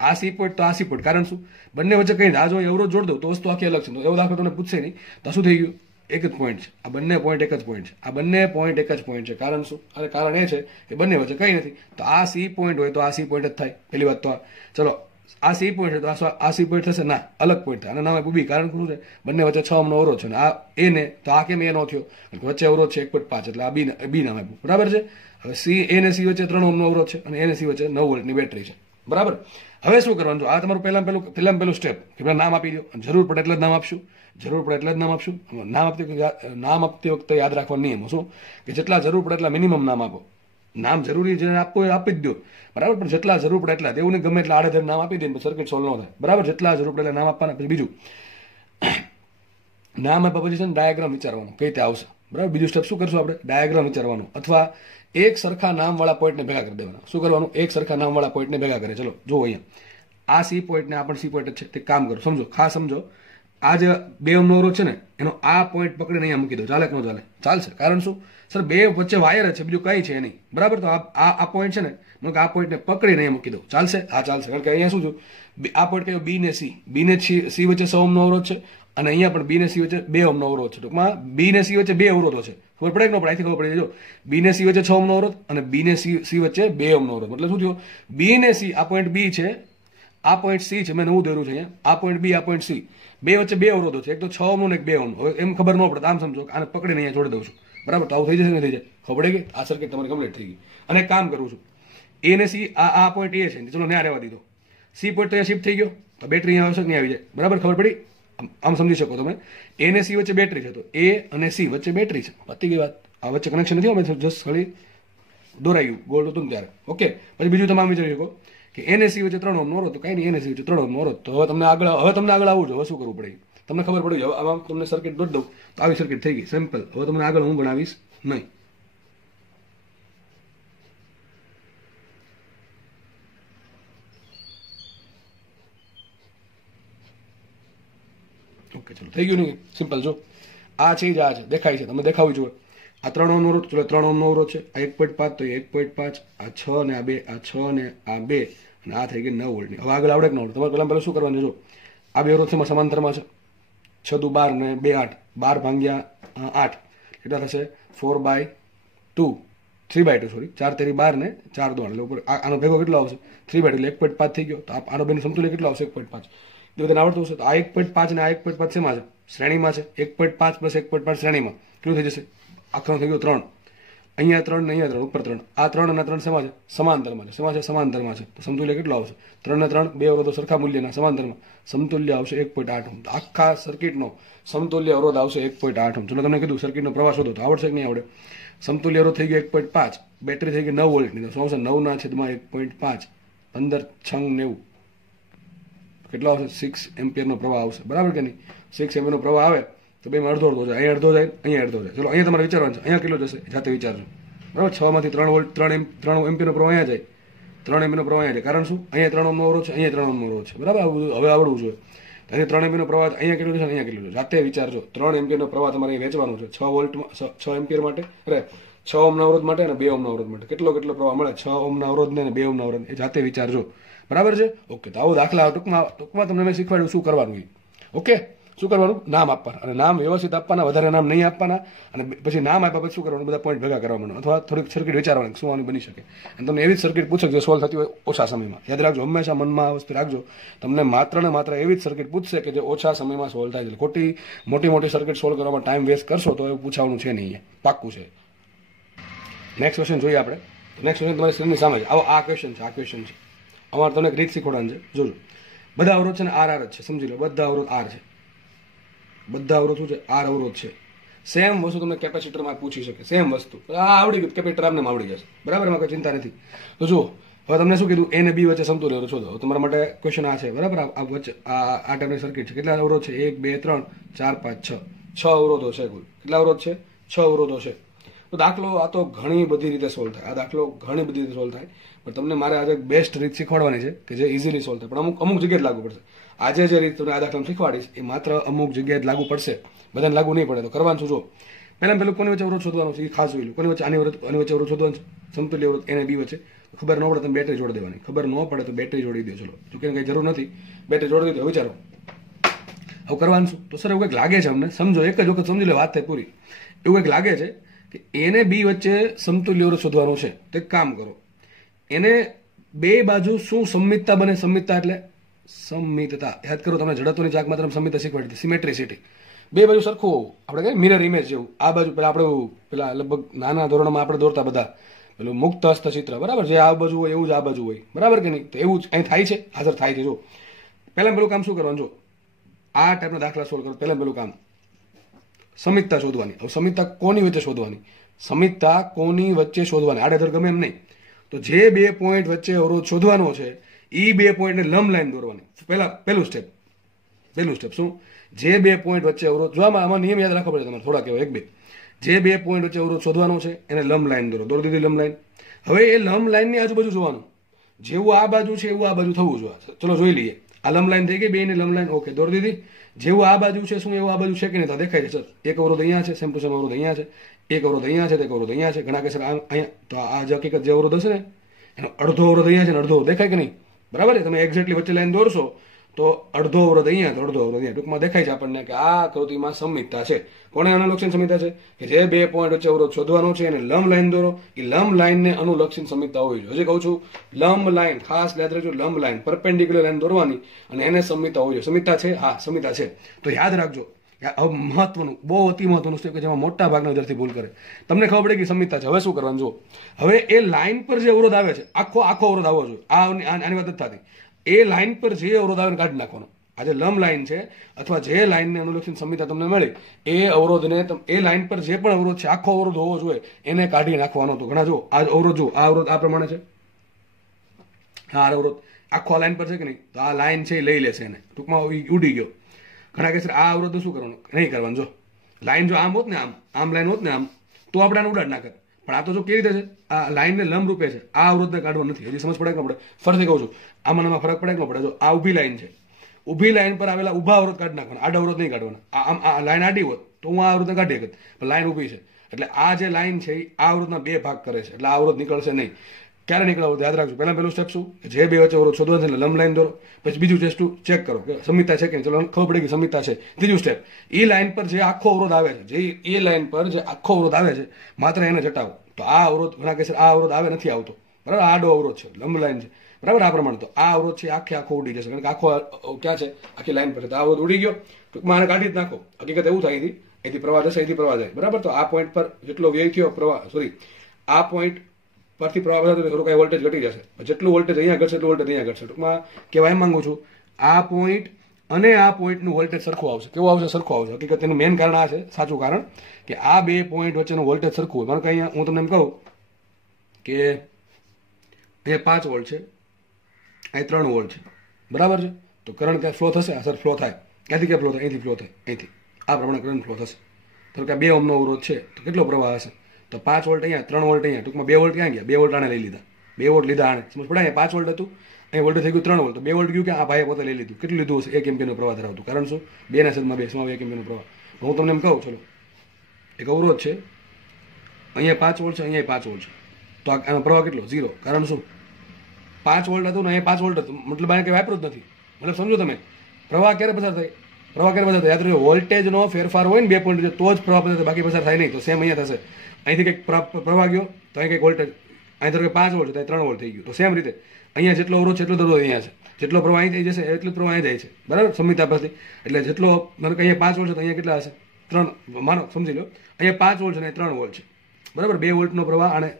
આ સી પોઈન્ટ તો આ સી પોઈન્ટ. કારણ શું? બંને વચ્ચે કઈ આ જો અવરોધ જોડ દઉં તો વસ્તુ આખી અલગ છે. તો એવો દાખલો તમને પૂછશે નહીં. તો શું થઈ ગયું? એક જ પોઈન્ટ છે. આ બંને પોઈન્ટ એક જ પોઈન્ટ છે. આ બંને પોઈન્ટ એક જ પોઈન્ટ છે. કારણ શું? અરે કારણ એ છે કે બંને વચ્ચે કઈ નથી. તો આ સી પોઈન્ટ હોય તો આ સી પોઈન્ટ જ થાય. પહેલી વાત તો ચલો આ સી પોઈન્ટ છે તો આ સી પોઈન્ટ થશે? ના, અલગ પોઈન્ટ થાય. આના નામ આપ્યું બી. કારણ શું છે? બંને વચ્ચે 6 ઓહ્મનો અવરોધ છે અને આ એ ને તો આ કેમ એ નો થયો? વચ્ચે અવરોધ છે 1.5 એટલે આ બી નામ આપ્યું. બરાબર છે? હવે સી એ ને સી વચ્ચે 3 ઓહ્મનો અવરોધ છે અને એ ને સી વચ્ચે 9 વોલ્ટની બેટરી છે. બરાબર? હવે શું કરવાનું? આ તમારું પહેલાં સ્ટેપ કે પેલા નામ આપી દો. જરૂર પડે એટલે જ નામ આપશું. જરૂર પડે એટલે જ નામ આપશું. નામ આપતી વખતે યાદ રાખવાનો નિયમ શું કે જેટલા જરૂર પડે એટલા મિનિમમ નામ આપો. નામ જરૂરી જેને આપવું એ આપી જ દો. બરાબર? પણ જેટલા જરૂર પડે એટલા એવું નહીં ગમે એટલા આડેધડ નામ આપી દે સર્કિટ સોલ્વ ન થાય. બરાબર? જેટલા જરૂર પડે એટલા નામ આપવાના. પછી બીજું નામ આપ્યા પછી છે ને ડાયાગ્રામ વિચારવાનું કઈ રીતે આવશે, બરાબર. બીજું સ્ટેપ શું કરશું આપણે? ડાયાગ્રામ વિચારવાનું, અથવા એક સરખા નામવાળા પોઈન્ટને ભેગા કરી દેવાના. શું કરવાનું? એક સરખા નામવાળા પોઈન્ટને ભેગા કરે. ચલો જુઓ અહીંયા આ સી પોઈન્ટ ને આ પણ સી પોઈન્ટ છે. તે કામ કરો, સમજો, ખાસ સમજો. આ જે 2 ઓહ્મનો અવરોધ છે ને એનો આ પોઈન્ટ પકડીને અહીંયા મૂકી દો. ચાલે કે ન ચાલે? ચાલશે. કારણ શું સર? 2 વચ્ચે વાયર જ છે, બીજું કઈ છે નહીં, બરાબર. તો આ પોઈન્ટ છે ને આ પોઈન્ટને પકડીને અહીંયા મૂકી દો. ચાલશે? હા ચાલશે. કારણ કે અહીંયા શું છે, આ પોઈન્ટ કયો? બી ને સી. બી ને સી વચ્ચે 100 ઓહ્મનો અવરોધ છે, અને અહીંયા પણ બી ને સી વચ્ચે 2 ઓહ્મનો અવરોધ છે. ટૂંકમાં બી ને સી વચ્ચે 2 અવરોધો છે. ખબર પડે કે ન પડે? અહીંથી ખબર પડી જો બી ને સી વચ્ચે 6 ઓહ્મનો અવરોધ અને બી ને સી વચ્ચે 2 ઓહ્મનો અવરોધ. મતલબ શું થયું? બી ને સી, આ પોઈન્ટ બી છે, આ પોઈન્ટ સી છે, મેં નવું દોર્યું છે અહીંયા. આ પોઈન્ટ બી, આ પોઈન્ટ સી, 2 વચ્ચે 2 અવરોધો છે, એક તો 6 ઓહ્મનો ને એક 2 ઓહ્મનો. હવે એમ ખબર ન પડે, આમ સમજો આને પકડીને અહીંયા જોડી દઉં છું, બરાબર. તો આવું થઈ જશે ને? થઈ જાય. ખબર પડે કે આ સર્કિટ તમારી કમ્પ્લીટ થઈ ગઈ. અને એક કામ કરું છું, એ ને સી, આ પોઈન્ટ એ છે, ચલો ત્યાં રહેવા દીધો. સી પોઈન્ટ તો અહીંયા શિફ્ટ થઈ ગયો, બેટરી અહીંયા આવશે, નહીં આવી જાય, બરાબર. ખબર પડી? આમ સમજી શકો તમે. એ ને સી વચ્ચે બેટરી છે, તો એ અને સી વચ્ચે બેટરી છે. પતી ગઈ વાત. આ વચ્ચે કનેક્શન નથી, અમે જસ્ટ ખાલી દોરાયું, ગોળ હતું ને ત્યારે. ઓકે. પછી બીજું તમે વિચારી શકો કે એને સી વચ્ચે 3 ઓહ્મનો અવરોધ, તો કઈ નહીં, એને સી વચ્ચે 3 ઓહ્મનો અવરોધ. તો હવે તમને આગળ આવવું જોઈએ. હવે શું કરવું પડે તમને ખબર પડી. હવે આમાં તમને સર્કિટ દોરી દઉં તો આવી સર્કિટ થઈ ગઈ, સિમ્પલ. હવે તમને આગળ હું ભણાવીશ નહીં. ઓકે ચલો, થઈ ગયું નહીં? સિમ્પલ. જો આ છે જ આ છે, દેખાય છે, તમે દેખાવું જોઈએ. આ 3 ઓહ્મનો અવરોધ, ચલો 3 ઓહ્મનો અવરોધ છે. આ 1.5, તો 1.5, આ 6 ને આ 2, આ 6 ને આ 2, અને આ થઈ ગઈ 9 વોલ્ટની. હવે આગળ આવડે કે ન આવડે? તમારે પહેલા શું કરવાનું? જો આ 2 અવરોધ છે સમાંતરમાં છે. 6 દુ 12 ને 2 8, 12 ભાગ્યા 8 કેટલા થશે? 4/2, 3/2 સોરી, 4 તેરી 12 ને 4 2 એટલે ઉપર આનો ભેગો કેટલો આવશે? 3/2 એટલે 1.5 થઈ ગયો. તો આનો બેનું સમતુલ્ય કેટલો આવશે? 1.5. જો બધાને આવડતું હશે તો આ 1.5 ને આ 1.5 શેમાં છે? શ્રેણીમાં છે. 1.5 પ્લસ 1.5 શ્રેણીમાં કેટલું થઈ જશે? આખો થઈ ગયો 3. અહીંયા 3 ને અહીંયા 3, ઉપર 3. આ 3 અને 3 શેમાં છે? સમાંતરમાં છે. શેમાં છે? સમાંતરમાં છે. તો સમતુલ્ય કેટલો આવશે? 3 ને 3, 2 અવરોધો સરખા મૂલ્યના સમાંતરમાં, સમતુલ્ય આવશે 1.8 ઓહ્મ. તો આખા સર્કિટનો સમતુલ્ય અવરોધ આવશે 1.8 ઓહ્મ. ચલો તમને કીધું સર્કિટનો પ્રવાહ શોધો, તો આવડશે કે નહીં આવડે? સમતુલ્ય અવરોધ થઈ ગયો 1.5, બેટરી થઈ ગઈ 9 વોલ્ટની. તો શું આવશે? 9/1.5, 15 6 90 કેટલો આવશે? 6 એમ્પિયરનો પ્રવાહ આવશે, બરાબર કે નહીં? 6 એમ્પિયરનો પ્રવાહ આવે તો બેમાં અડધો જાય. અહીંયા અડધો જાય, અહીંયા અડધો જાય. ચલો અહીંયા તમારે વિચારવાનું છે, અહીંયા કેટલો જશે? જાતે વિચારજો, બરાબર. 6 માંથી 3 વોલ્ટ, 3 એમ્પિયરનો પ્રવાહ અહીંયા જાય, 3 એમ્પિયરનો પ્રવાહ અહીંયા જાય. કારણ શું? અહીંયા 3 ઓહ્મનો અવરોધ છે, અહીંયા 3 ઓહ્મનો અવરોધ છે, બરાબર. હવે આવડવું જોઈએ. અહીંયા 3 એમ્પિયરનો પ્રવાહ અહીંયા કેટલો છે, અહીંયા કેટલો છે, જાતે વિચારજો. 3 એમ્પિયરનો પ્રવાહ તમારે અહીં વેચવાનો છે 6 વોલ્ટમાં, 6 એમ્પિયર માટે, અરે 6 ઓહ્મના અવરોધ માટે અને 2 ઓહ્મના અવરોધ માટે. કેટલો પ્રવાહ મળે? 6 ઓહ્મના અવરોધ ને 2 ઓહ્મના અવરોધ, એ જાતે વિચારજો, બરાબર છે? ઓકે. તો આવો દાખલા ટૂંકમાં તમને મેં શીખવાડ્યું શું કરવાનું. ઓકે, શું કરવાનું? નામ આપવાના, અને નામ વ્યવસ્થિત આપવાના, વધારે નામ નહીં આપવાના. અને પછી નામ આપ્યા પછી શું કરવાનું? બધા પોઈન્ટ ભેગા કરવાનું, અથવા થોડીક સર્કિટ વિચારવાની શું આની બની શકે. અને તમને એવી જ સર્કિટ પૂછે જે સોલ્વ થતી હોય ઓછા સમયમાં. યાદ રાખજો, હંમેશા મનમાં આ વસ્તુ રાખજો. તમને માત્ર ને માત્ર એવી જ સર્કિટ પૂછશે કે જે ઓછા સમયમાં સોલ્વ થાય છે. મોટી સર્કિટ સોલ્વ કરવામાં ટાઈમ વેસ્ટ કરશો તો એવું પૂછવાનું છે નહીં, પાક્કું છે. નેક્સ્ટ ક્વેશ્ચન જોઈએ આપણે. નેક્સ્ટ ક્વેશ્ચન તમારી સ્ક્રીનની સામે છે. આવો આ ક્વેશ્ચન છે. અમારે તમને એક રીત શીખવાડવાની છે. જોજો, બધા અવરોધ છે ને આર જ છે, સમજી લો. બધા અવરોધ આર છે. બધા અવરોધ શું છે? આર અવરોધ છે. સેમ વસ્તુ તમને કેપેસિટરમાં પૂછી શકે, સેમ વસ્તુ. આ આવડી ગયું, કેપેસિટર આમને આવડી જશે, બરાબર. એમાં કોઈ ચિંતા નથી. તો જુઓ, હવે તમને શું કીધું? એ ને બી વચ્ચે સમતુલ્ય અવરોધ શોધો. તમારા માટે ક્વેશ્ચન આ છે, બરાબર. આ વચ્ચે આ ટાઈપની સર્કિટ છે. કેટલા અવરોધ છે? 1 2 3 4 5 6 અવરોધો છે કુલ. કેટલા અવરોધ છે? 6 અવરોધો છે. તો દાખલો આ તો ઘણી બધી રીતે સોલ્વ થાય. આ દાખલો ઘણી બધી રીતે સોલ્વ થાય, પણ તમને મારે આજે બેસ્ટ રીત શીખવાડવાની છે કે જે ઇઝીલી સોલ્વ થાય, પણ અમુક જગ્યાએ લાગુ પડશે. આજે જે રીત તમને આ દાખલામાં શીખવાડીશ એ માત્ર અમુક જગ્યાએ લાગુ પડશે, બધાને લાગુ નહીં પડે. તો કરવાનું શું? જો પહેલું કોની વચ્ચે અવરોધ શોધવાનું છે એ ખાસ જોઈ લો. કોની વચ્ચે? આની વચ્ચે અવરોધ શોધવાનું છે, સમતુલ્ય અવરોધ એને બી વચ્ચે. ખબર ન પડે તમે બેટરી જોડી દેવાની, ખબર ન પડે તો બેટરી જોડી દો. ચલો, જો કે કઈ જરૂર નથી, બેટરી જોડી દીધો. વિચારો હવે કરવાનું શું? તો સર એવું કંઈક લાગે છે અમને, સમજો, એક જ વખત સમજી લો, વાત થાય પૂરી. એવું કંઈક લાગે છે કે એને બી વચ્ચે સમતુલ્ય અવરોધ શોધવાનું છે. તો એક કામ કરો, એને બે બાજુ શું સંમિતતા બને? સંમિતતા એટલે સંમિતતા. યાદ કરો, તમને જડત્વની ચાકમાં તમે સંમિતતા શીખવાડી હતી, સિમેટ્રિસિટી. બે બાજુ સરખું, આપણે કહીએ મિરર ઇમેજ જેવું. આ બાજુ પેલા લગભગ નાના ધોરણમાં આપણે દોરતા બધા પેલું મુક્ત હસ્ત ચિત્ર, બરાબર. જે આ બાજુ હોય એવું જ આ બાજુ હોય, બરાબર કે નહીં? તો એવું જ અહીં થાય છે, હાજર થાય છે. જો પહેલું કામ શું કરવાનું? જો આ ટાઈપના દાખલા સોલ્વ કરો. પહેલું કામ સમિતતા શોધવાની. હવે સમિતતા કોની વચ્ચે શોધવાની? સમિતતા કોની વચ્ચે શોધવાની? આડેધડ ગમે એમ નહીં. તો જે બે પોઈન્ટ વચ્ચે અવરોધ શોધવાનો છે એ બે પોઈન્ટને લંબ લાઈન દોરવાની. પહેલું સ્ટેપ શું? જે બે પોઈન્ટ વચ્ચે અવરોધ, જો આમાં નિયમ યાદ રાખવો પડે તમારે થોડા કહેવાય, એક બે. જે બે પોઈન્ટ વચ્ચે અવરોધ શોધવાનો છે એને લંબ લાઈન દોરો. દોરી દીધી લંબ લાઈન. હવે એ લંબ લાઈનની આજુબાજુ જોવાનું, જેવું આ બાજુ છે એવું આ બાજુ થવું જોઈએ. ચલો જોઈ લઈએ. આ લંબ લાઈન થઈ ગઈ, બે ની લંબ લાઈન, ઓકે, દોરી દીધી. જેવું આ બાજુ છે શું એવું આ બાજુ છે કે નહીં તો દેખાય છે. એક અવરોધ અહીંયા છે, સેમ ટુ સેમ અવરોધ અહીંયા છે, એક અવરોધ અહીંયા છે, એક અવરોધ અહીંયા છે. ઘણા કે સર અહીંયા, તો આ જે હકીકત જે અવરોધ હશે ને એનો અડધો અવરોધ અહીંયા છે ને અડધો દેખાય કે નહીં, બરાબર છે. તમે એક્ઝેક્ટલી વચ્ચે લાઈન દોરશો તો અડધો અવરોધ અહીંયા, તો અડધો અવરોધ અહીંયા. ટૂંકમાં દેખાય છે આપણને કે આ આકૃતિમાં સમમિતતા છે. કોને અનુલક્ષીને સમમિતતા છે? કે જે બે પોઈન્ટ વચ્ચે અવરોધ શોધવાનો છે એને લંબ લાઈન દોરો. એ લંબ લાઈનને અનુલક્ષીને સમમિતતા હોવી જોઈએ. હજી કહું છું, લંબ લાઈન ખાસ યાદ રાખજો, લંબ લાઈન પરપેન્ડિક્યુલર લાઈન દોરવાની અને એને સમમિતતા હોવી જોઈએ. સમમિતતા છે? હા, સમમિતતા છે. તો યાદ રાખજો, મહત્વનું, બહુ અતિ મહત્વનું સ્ટેપ કે જેમાં મોટા ભાગના વિદ્યાર્થી ભૂલ કરે. તમને ખબર પડે કે સમમિતતા છે. હવે શું કરવાનું જુઓ. હવે એ લાઈન પર જે અવરોધ આવે છે, આખો અવરોધ આવવો જોઈએ. આની વાત નથી થતી. એ લાઈન પર જે અવરોધ આવે કાઢી નાખવાનો. આ જે લંબ લાઈન છે અથવા જે લાઈનને અનુલક્ષીને સમમિતતા તમને મળી, એ અવરોધને, એ લાઈન પર જે પણ અવરોધ છે, આખો અવરોધ હોવો જોઈએ, એને કાઢી નાખવાનો. તો ઘણા જો આ અવરોધ, જો આ અવરોધ આ પ્રમાણે છે, આ અવરોધ આખો લાઈન પર છે કે નહીં, તો આ લાઈન છે એ લઈ લેશે એને, ટૂંકમાં ઉડી ગયો. ઘણા કે આ અવરોધ શું કરવાનું? નહીં કરવાનું. જો લાઈન જો આમ હોત ને, આમ લાઈન હોત ને આમ, તો આપણે આને ઉડાડ નાખત. પણ આ તો જો કેવી રીતે છે, આ લાઈનને લંબ રૂપે છે, આ અવરોધને કાઢવો નથી. હજી સમજ પડે કે આપણે ફરીથી કહું છું, આમાં ફરક પડે કે પડે. જો આ ઊભી લાઈન છે, ઊભી લાઈન પર આવેલા ઊભા અવરોધ કાઢી નાખવાના, આડા અવરોધ નહીં કાઢવાના. આમ આ લાઈન આડી હોત તો હું આ અવરોધને કાઢી શકત, પણ લાઈન ઊભી છે એટલે આ જે લાઈન છે એ આ અવરોધના બે ભાગ કરે છે, એટલે આ અવરોધ નીકળશે નહીં. ક્યારે નીકળે યાદ રાખજો. પહેલું સ્ટેપ શું? જે બે વચ્ચે અવરોધ શોધવા છે એટલે લંબ લાઈન દોરો. પછી બીજું ટેસ્ટ ચેક કરો કે સમમિતતા છે કે નહીં. ચલો ખબર પડી કે સમમિતતા છે. ત્રીજું સ્ટેપ, એ લાઈન પર જે આખો અવરોધ આવે છે, જે એ લાઈન પર જે આખો અવરોધ આવે છે, માત્ર એને જટાવો. તો આ અવરોધ, ઘણા કહેશે આ અવરોધ આવે નથી આવતો, બરાબર, આડો અવરોધ છે, લંબ લાઈન છે, બરાબર, આ પ્રમાણે. તો આ અવરોધ છે આખો ઉડી જશે, કારણ કે આખો ક્યાં છે, આખી લાઈન પર છે. તો આ અવરોધ ઉડી ગયો. ટૂંકમાં આને કાઢી જ નાખો. હકીકત એવું થાય, અહીંથી પ્રવાહ જશે, અહીંથી પ્રવાહ જાય, બરાબર. તો આ પોઈન્ટ પર જેટલો વ્યય થયો પ્રવાહ, આ પોઈન્ટ પરથી પ્રવાહ વધે તો થોડું કઈ વોલ્ટેજ ઘટી જશે. જેટલું વોલ્ટેજ અહીંયા ઘટશે એટલું વોલ્ટેજ અહીંયા ઘટશે. ટૂંકમાં કહેવા એમ માંગુ છું, આ પોઈન્ટ અને આ પોઈન્ટનું વોલ્ટેજ સરખું આવશે. કેવું આવશે? સરખું આવશે. હકીકત એનું મેઇન કારણ આ છે, સાચું કારણ, કે આ બે પોઈન્ટ વચ્ચેનું વોલ્ટેજ સરખું હોય. માનો કે અહીંયા હું તમને એમ કહું કે અહીંયા 5 વોલ્ટ છે, અહીં 3 વોલ્ટ છે, બરાબર છે. તો કરંટ ક્યાં ફ્લો થશે? સર ફ્લો થાય. ક્યાંથી ક્યાં ફ્લો થાય? અહીંથી ફ્લો થાય, અહીંથી આ પ્રમાણે કરંટ ફ્લો થશે. તો કે 2 ઓહ્મનો અવરોધ છે તો કેટલો પ્રવાહ હશે? તો 5 વોલ્ટ અહીંયા, 3 વોલ્ટ અહીંયા. ટૂંકમાં 2 વોલ્ટ ક્યાં ગયા? 2 વોલ્ટ આને લઈ લીધા. 2 વોલ્ટ લીધા આને. સમજ પડે? અહીંયા 5 વોલ્ટ હતું, અહીં વોલ્ટેજ થઈ ગયું 3 વોલ્ટ. તો 2 વોલ્ટ ગયું કે આ ભાઈએ પોતે લઈ લીધું. કેટલું લીધું હશે? 1 એમ્પિયરનો પ્રવાહ ધરાવતું. કારણ શું? 2/2 1 એમ્પિયરનો પ્રવાહ. હું તમને એમ કહું, ચલો એક અવરોધ છે, અહીંયા 5 વોલ્ટ છે, અહીંયા 5 વોલ્ટ છે, તો આનો પ્રવાહ કેટલો? 0. કારણ શું? 5 વોલ્ટ હતું ને અહીંયા 5 વોલ્ટ હતું, મતલબ આને કંઈ વાપરું જ નથી. મતલબ સમજો તમે, પ્રવાહ ક્યારે પસાર થાય? પ્રવાહ ક્યારે પસાર થાય? યાદ રાખજો, વોલ્ટેજનો ફેરફાર હોય ને 2 પોઈન્ટ તો જ પ્રવાહ પસાર થાય, બાકી પસાર થાય નહીં. તો સેમ અહીંયા થશે. અહીંથી કંઈક પ્રવાહ ગયો તો અહીં કંઈક વોલ્ટેજ, અહીં ધારો કે 5 વોલ્ટ છે, 3 વોલ્ટ થઈ ગયું. તો સેમ રીતે અહીંયા જેટલો અવરોધ છે એટલો જ અવરોધ અહીંયા છે, જેટલો પ્રવાહ અહીં થઈ જશે એટલું પ્રવાહ અહીં જાય છે, બરાબર, સમમિતતા પરથી. એટલે જેટલો, માનો કે અહીંયા 5 વોલ્ટ છે તો અહીંયા કેટલા હશે? 3. માનો સમજી લો, અહીંયા 5 વોલ્ટ છે અને 3 વોલ્ટ છે, બરાબર. 2 વોલ્ટનો પ્રવાહ અને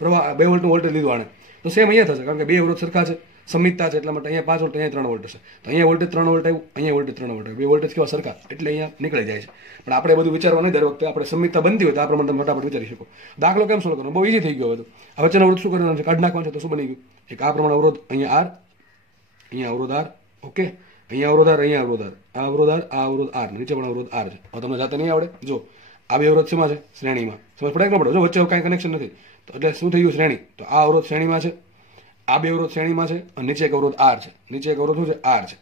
2 વોલ્ટનું વોલ્ટેજ લીધું આને, તો સેમ અહીંયા થશે, કારણ કે 2 અવરોધ સરખા છે, સમમિતતા છે, એટલા માટે અહીંયા 5 વોલ્ટ, અહીંયા 3 વોલ્ટ હશે. તો અહીંયા વોલ્ટેજ 3 વોલ્ટ આવ્યું, અહીંયા વોલ્ટેજ 3 વોલ્ટ આવ્યું. 2 વોલ્ટેજ કેવા સરખા, એટલે અહીંયા નીકળી જાય છે. પણ આપણે બધું વિચારવા નહીં. દર વખતે આપણે સમમિતતા બનતી હોય તો આ પ્રમાણે તમે ફટાફટ વિચારી શકો. દાખલો કેમ સોલ્વ કરવાનો? બહુ ઈઝી થઈ ગયો. બધું આ વચ્ચેનો અવરોધ શું કરવાનો છે? કાઢી નાખવાનો છે. તો શું બની ગયું? એક આ પ્રમાણે અવરોધ, અહીંયા R, અહીંયા અવરોધ R, ઓકે, અહીંયા અવરોધ R, અહીંયા અવરોધ R, આ અવરોધ R, આ અવરોધ R, નીચે પણ અવરોધ R છે. હવે તમને જાતે નહીં આવડે. જો આ બે અવરોધ શેમાં છે? શ્રેણીમાં. સમજ પડે કે ન પડે? જો વચ્ચે કાંઈ કનેક્શન નથી તો એટલે શું થઈ ગયું? શ્રેણી. તો આ અવરોધ શ્રેણીમાં છે, આ બે અવરોધ શ્રેણીમાં છે, અને નીચે એક અવરોધ R છે. નીચે એક અવરોધ શું છે? R છે,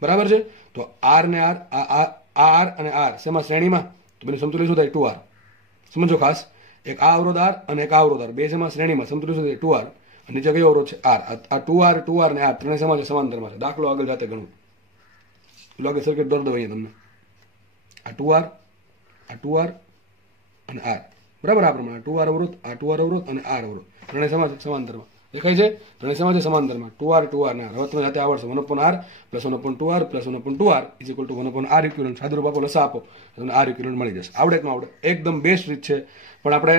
બરાબર છે. તો R ને R, આ R અને R શેમાં? શ્રેણીમાં. તો બંને સમતુલ્ય શું થાય? 2R. સમજો ખાસ, એક આ અવરોધ R અને એક આ અવરોધ R, બે શેમાં? શ્રેણીમાં. સમતુલ્ય શું થાય? 2R. અને નીચે કયો અવરોધ છે? R. આ 2R ને R ત્રણે શેમાં છે? સમાંતરમાં છે. દાખલો આગળ જાતે ગણું. આગળ સર્કિટ દોર દો અહીંયા તમને. આ 2R, આ 2R અને R, બરાબર. આ પ્રમાણે 2R અવરોધ, આ 2R અવરોધ અને R અવરોધ ત્રણે શેમાં છે? સમાંતરમાં. દેખાય છે? ત્રણે શેમાં છે? સમાંતરમાં. 2R ને R. હવે તમે જાતે આવડશે. 1/R plus 1/2R plus 1/2R is equal to 1/R equivalent. સાદુરૂપ આપો, લસા આપો, તમને R ઇક્વિવેલન્ટ મળી જશે. આવડે કે ન આવડે? એકદમ બેસ્ટ રીત છે. પણ આપણે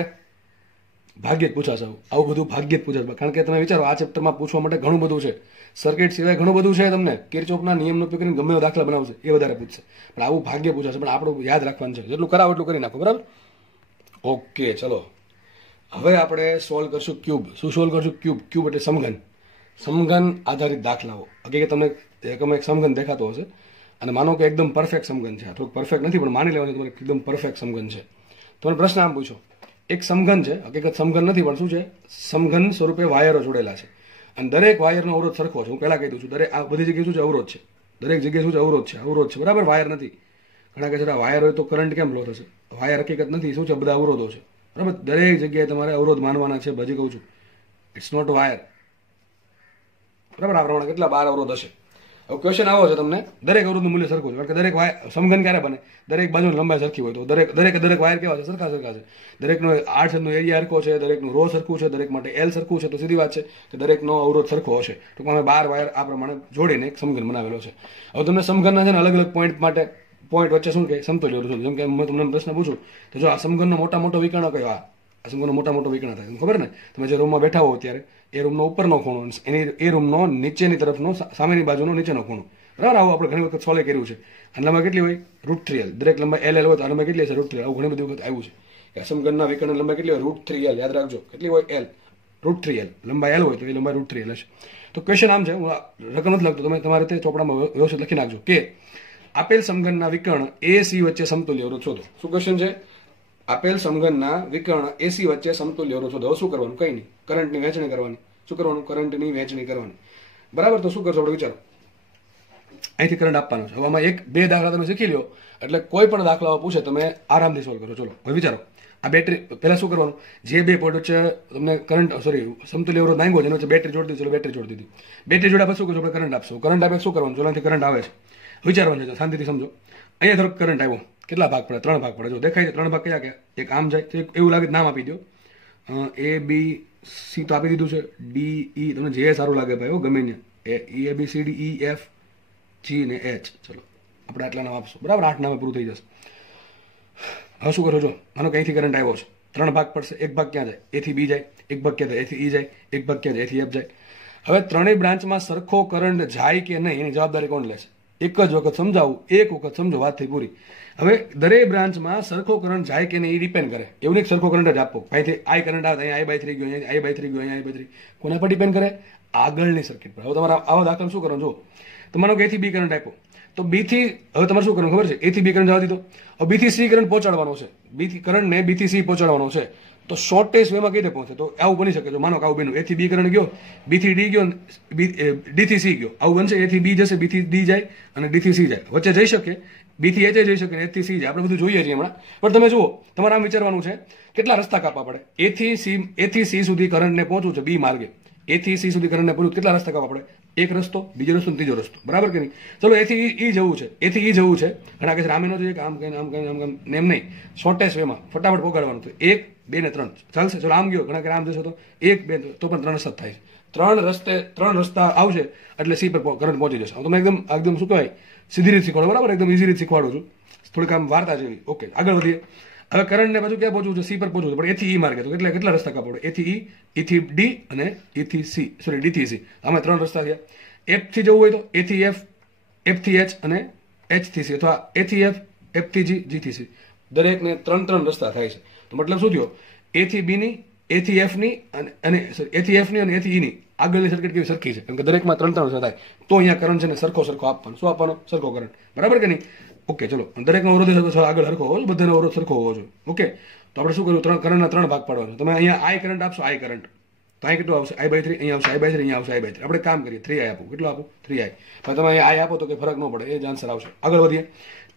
ભાગ્યે જ પૂછાશે આવું બધું, ભાગ્યે જ પૂછાશે. કારણ કે તમે વિચારો, આ ચેપ્ટરમાં પૂછવા માટે ઘણું બધું છે. સર્કિટ સિવાય ઘણું બધું છે. તમને કિર્ચોફના નિયમનો ઉપયોગ કરીને ગમે એવો દાખલા બનાવશે એ વધારે પૂછશે, પણ આવું ભાગ્ય પૂછાશે. પણ આપણું યાદ રાખવાનું છે, જેટલું કરાવો એટલું કરી નાખો, બરાબર. ઓકે, ચલો હવે આપણે સોલ્વ કરશું ક્યુબ. શું સોલ્વ કરશું? ક્યુબ એટલે સમઘન આધારિત દાખલાઓ. હકીકત તમને એક સમઘન દેખાતો હશે. અને માનો કે એકદમ પરફેક્ટ સમઘન છે, થોડુંક પરફેક્ટ નથી પણ માની લેવાનું તમારે એકદમ પરફેક્ટ સમઘન છે. તમે પ્રશ્ન આમ પૂછો, એક સમઘન છે, હકીકત સમઘન નથી પણ શું છે, સમઘન સ્વરૂપે વાયરો જોડેલા છે અને દરેક વાયરનો અવરોધ સરખો છે. હું પહેલા કહી દઉં છું, દરેક આ બધી જગ્યાએ શું છે, અવરોધ છે. દરેક જગ્યાએ શું છે, અવરોધ છે, બરાબર, વાયર નથી. ઘણા કહે છે વાયર હોય તો કરંટ કેમ ફ્લો થશે? વાયર હકીકત નથી, શું છે, બધા અવરોધો છે, બરાબર. દરેક જગ્યાએ તમારે અવરોધ માનવાના છે. હજી કહું છું, ઇટ્સ નોટ વાયર, બરાબર. આ પ્રમાણે કેટલા 12 અવરોધ હશે. હવે ક્વેશ્ચન આવો છે તમને, દરેક અવરોધનું મૂલ્ય સરખું છે, કારણ કે દરેક સમઘન ક્યારે બને? દરેક બાજુની લંબાઈ સરખી હોય તો. દરેક વાયર કેવા છે? સરખા છે. દરેકનો 8 છેદનો એરિયા સરખો છે, દરેકનું રો સરખું છે, દરેક માટે એલ સરખું છે, તો સીધી વાત છે કે દરેકનો અવરોધ સરખો હશે. ટૂંકમાં અમે 12 વાયર આ પ્રમાણે જોડીને એક સમઘન બનાવેલો છે. હવે તમને સમઘનના છે ને અલગ અલગ પોઈન્ટ વચ્ચે શું કે સમતુલ્ય અવરોધ. જેમ કે હું તમને પ્રશ્ન પૂછું તો જો આ સમઘનનો મોટો વિકર્ણ કયો? આ સમઘનનો મોટો વિકર્ણ થાય, ખબર ને? તમે જે રૂમમાં બેઠા હો ત્યારે એ રૂમનો ઉપરનો ખૂણો, એ રૂમનો નીચેની તરફનો સામેની બાજુનો નીચેનો ખૂણો, બરાબર. આવું આપણે ઘણી વખત સોલ્વ કર્યું છે. અને લંબાઈ કેટલી હોય? √3L. દરેક લંબાઈ LL હોય તો લંબાઈ કેટલી હશે? √3L. આવું ઘણી બધી વખત આવ્યું છે. સમઘનના વિકર્ણ લંબાઈ કેટલી હોય? √3L. યાદ રાખજો, કેટલી હોય? L. √3L. લંબાઈ L હોય તો એ લંબાઈ √3L હશે. તો ક્વેશ્ચન આમ છે, હું રકમ નથી લખતો, તમે તમારે તે ચોપડામાં વ્યવસ્થિત લખી નાખજો કે આપેલ સમઘનના વિકર્ણ AC વચ્ચે સમતુલ્ય અવરોધ શોધો. શું ક્વેશ્ચન છે? આપેલ સમઘનના વિકર્ણ AC વચ્ચે સમતુલ્ય અવરોધ શોધો. હવે શું કરવાનું? કંઈ નહીં, કરંટની વહેંચણી કરવાની. શું કરવાનું? કરંટની વહેંચણી કરવાની, બરાબર. તો શું કરશો આપણે વિચારો. અહીંથી કરંટ આપવાનો છે. હવે આમાં 1-2 દાખલા તમે શીખી લો એટલે કોઈ પણ દાખલાઓ પૂછે તમે આરામથી સોલ્વ કરો. ચલો હવે વિચારો, આ બેટરી પહેલા શું કરવાનું? જે 2 પોઈન્ટ વચ્ચે તમને સમતુલ્ય અવરોધ માંગ્યો છે એની વચ્ચે બેટરી જોડી દીધી. ચલો બેટરી જોડી દીધી. બેટરી જોડ્યા પછી શું કરશું? આપણે કરંટ આપશું. કરંટ આપે શું કરવાનું? ચલોથી કરંટ આવે છે, વિચારવાનું છે, શાંતિથી સમજો. અહીંયા થોડોક કરંટ આવ્યો, કેટલા ભાગ પડે? 3 ભાગ પડે. જો દેખાય છે 3 ભાગ કયા કયા? એક આમ જાય તો એવું લાગે નામ આપી દો, ABC તો આપી દીધું છે, DE તમને જે સારું લાગે ભાઈ, ગમે ને, ABCDEF G ને H. ચલો આપણે આટલા નામ આપશું, બરાબર. 8 નામે પૂરું થઈ જશે. હવે શું કરો? જો માનો કે અહીંથી કરંટ આવ્યો છે, 3 ભાગ પડશે. એક ભાગ ક્યાં જાય? A થી B જાય. એક ભાગ ક્યાં જાય? A થી E જાય. એક ભાગ ક્યાં જાય? A થી F જાય. હવે ત્રણેય બ્રાન્ચમાં સરખો કરંટ જાય કે નહીં એની જવાબદારી કોણ લેશે? એક જ વખત સમજાવું, એક વખત સમજો, વાત થઈ પૂરી. હવે દરેક બ્રાન્ચમાં સરખો કરંટ જાય કે નહીં એ ડિપેન્ડ કરે. એવું નહીં સરખો કરંટ જ આપો. અહીંથી I કરંટ આવે, અહીંયા I/3 ગયો, અહીંયા I/3 ગયો, અહીંયા I/3. કોના પર ડિપેન્ડ કરે? આગળની સર્કિટ પર. હવે તમારે આવા દાખલા શું કરવાનું? જો તો માનો કે A થી B કરંટ આપ્યો તો B થી, હવે તમારે શું કરવાનું ખબર છે? A થી B કરંટ જવા દીધો. હવે B થી C કરંટ પહોંચાડવાનો છે. કરંટને B થી C પહોંચાડવાનો છે. તો શોર્ટેસ્ટ વેમાં કઈ રીતે પહોંચે? તો આવું બની શકે. જો માનો કે આવું બન્યું, A થી B કરંટ ગયો, B થી D ગયો, D થી C ગયો. આવું બનશે. A થી B જશે, B થી D જાય અને D થી C જાય. વચ્ચે જઈ શકે, B થી H જઈ શકે, H થી C જાય. આપણે બધું જોઈએ છીએ હમણાં. પણ તમે જુઓ, તમારે આમ વિચારવાનું છે કેટલા રસ્તા કાપવા પડે. A થી C સુધી કરંટને પહોંચવું છે B માર્ગે. A થી C સુધી કરંટને પહોંચવું કેટલા રસ્તા કાપવા પડે? એક રસ્તો, બીજો રસ્તો, ત્રીજો રસ્તો, બરાબર કે નહીં? ચલો A થી E જવું છે. A થી E જવું છે. ઘણા કહે છે આમ એનો જોઈએ કે આમ કહીને આમ એમ નહીં, શોર્ટેસ્ટ વેમાં ફટાફટ પહોંચાડવાનું. તો 1, 2 ને 3 ચાલશે. ચલો આમ ગયો, ઘણા કે આમ જશો તો 1, 2 તો પણ 3 રસ્તા થાય છે. 3 રસ્તા આવશે એટલે C પર કરંટ પહોંચી જશે. તમે એકદમ શું કહેવાય, સીધી રીત શીખવાડો, બરાબર. એકદમ ઈઝી રીત શીખવાડું છું, થોડીક આમ વાર્તા જેવી. ઓકે, આગળ વધીએ. હવે કરંટને પાછું ક્યાં પહોંચવું છે? C પર પહોંચવું છે. પણ A થી E માર્ગે તો કેટલા રસ્તા કાપો? A થી E, E થી D અને E થી C, D થી C. આમાં 3 રસ્તા થયા. F થી જવું હોય તો A થી F, F થી H અને H થી C, અથવા A થી F, F થી G, G થી C. દરેકને 3 રસ્તા થાય છે. તો મતલબ શું થયો? A થી B ની, A થી F ની અને A થી F ની અને A થી E ની આગળની સર્કિટ કેવી સરખી છે? કેમ કે દરેકમાં 3 રસ્તા થાય. તો અહીંયા કરંટ છે ને સરખો આપવાનો. શું આપવાનો? સરખો કરંટ, બરાબર કે નહીં? ઓકે, ચલો. દરેકનો અવરોધ આગળ સરખો હોવો જોઈએ, બધાનો અવરોધ સરખો હોવો જોઈએ. ઓકે, તો આપણે શું કર્યું? કરંટના 3 ભાગ પાડવાનો. તમે અહીંયા I કરંટ આપશો, I કરંટ, તો અહીં કેટલું આવશે? I/3. અહીંયા આવશે I/3, અહીંયા આવશે I/3. આપણે કામ કરીએ, 3I આપો. કેટલું આપો? 3I. પણ તમે અહીંયા I આપો તો કંઈ ફરક ન પડે, એ જ આન્સર આવશે. આગળ વધીએ.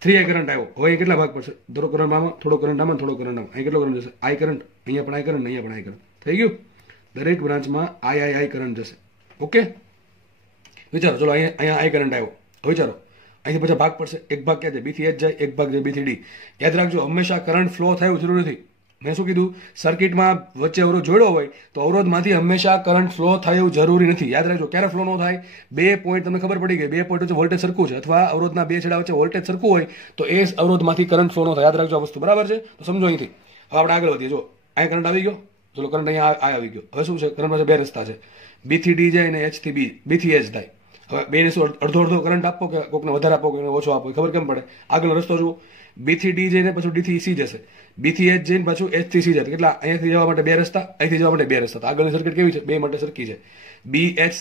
3I કરંટ આવ્યો. હવે અહીં કેટલા ભાગ પડશે? થોડો કરંટ આમાં, થોડો કરંટ આમાં, થોડો કરંટ આમાં. અહીં કેટલો કરંટ જશે? I કરંટ, અહીંયા પણ I કરંટ, અહીંયા પણ I કરંટ. થઈ ગયું? દરેક બ્રાન્ચમાં I કરંટ જશે. ઓકે, વિચારો. ચલો અહીંયા I કરંટ આવ્યો. વિચારો અહીંથી પછી ભાગ પડશે. એક ભાગ ક્યાં જાય? B થી H જાય. એક ભાગ જાય B થી D. યાદ રાખજો, હંમેશા કરંટ ફ્લો થયું જરૂરી નથી. મેં શું કીધું? સર્કિટમાં વચ્ચે અવરોધ જોડ્યો હોય તો અવરોધમાંથી હંમેશા કરંટ ફ્લો થયું જરૂરી નથી. યાદ રાખજો, ક્યારે ફ્લો ન થાય? 2 પોઈન્ટ તમને ખબર પડી ગઈ, 2 પોઈન્ટ વચ્ચે વોલ્ટેજ સરખું છે અથવા અવરોધના 2 છેડા વચ્ચે વોલ્ટેજ સરખું હોય તો એ અવરોધમાંથી કરંટ ફ્લો ન થાય. યાદ રાખજો આ વસ્તુ, બરાબર છે? તો સમજો અહીંથી. હવે આપણે આગળ વધીએ. જો અહીં કરંટ આવી ગયો, ચલો કરંટ અહીંયા આવી ગયો. હવે શું છે? કરંટ પાસે 2 રસ્તા છે. B થી D જાય અને H થી B થી H થાય. હવે બેને શું અડધો કરંટ આપો કે કોકને વધારે આપો કે ઓછો આપો, ખબર કેમ પડે? આગળનો રસ્તો જુઓ. B થી D જઈને પછી D થી C જશે. બી થી એચ જઈને પાછું એચ થી સી જાય કેટલા અહીંયાથી જવા માટે બે રસ્તા, અહીંથી જવા માટે બે રસ્તા. તો આગળની સર્કિટ કેવી છે? બે માટે સરખી છે. બી એચ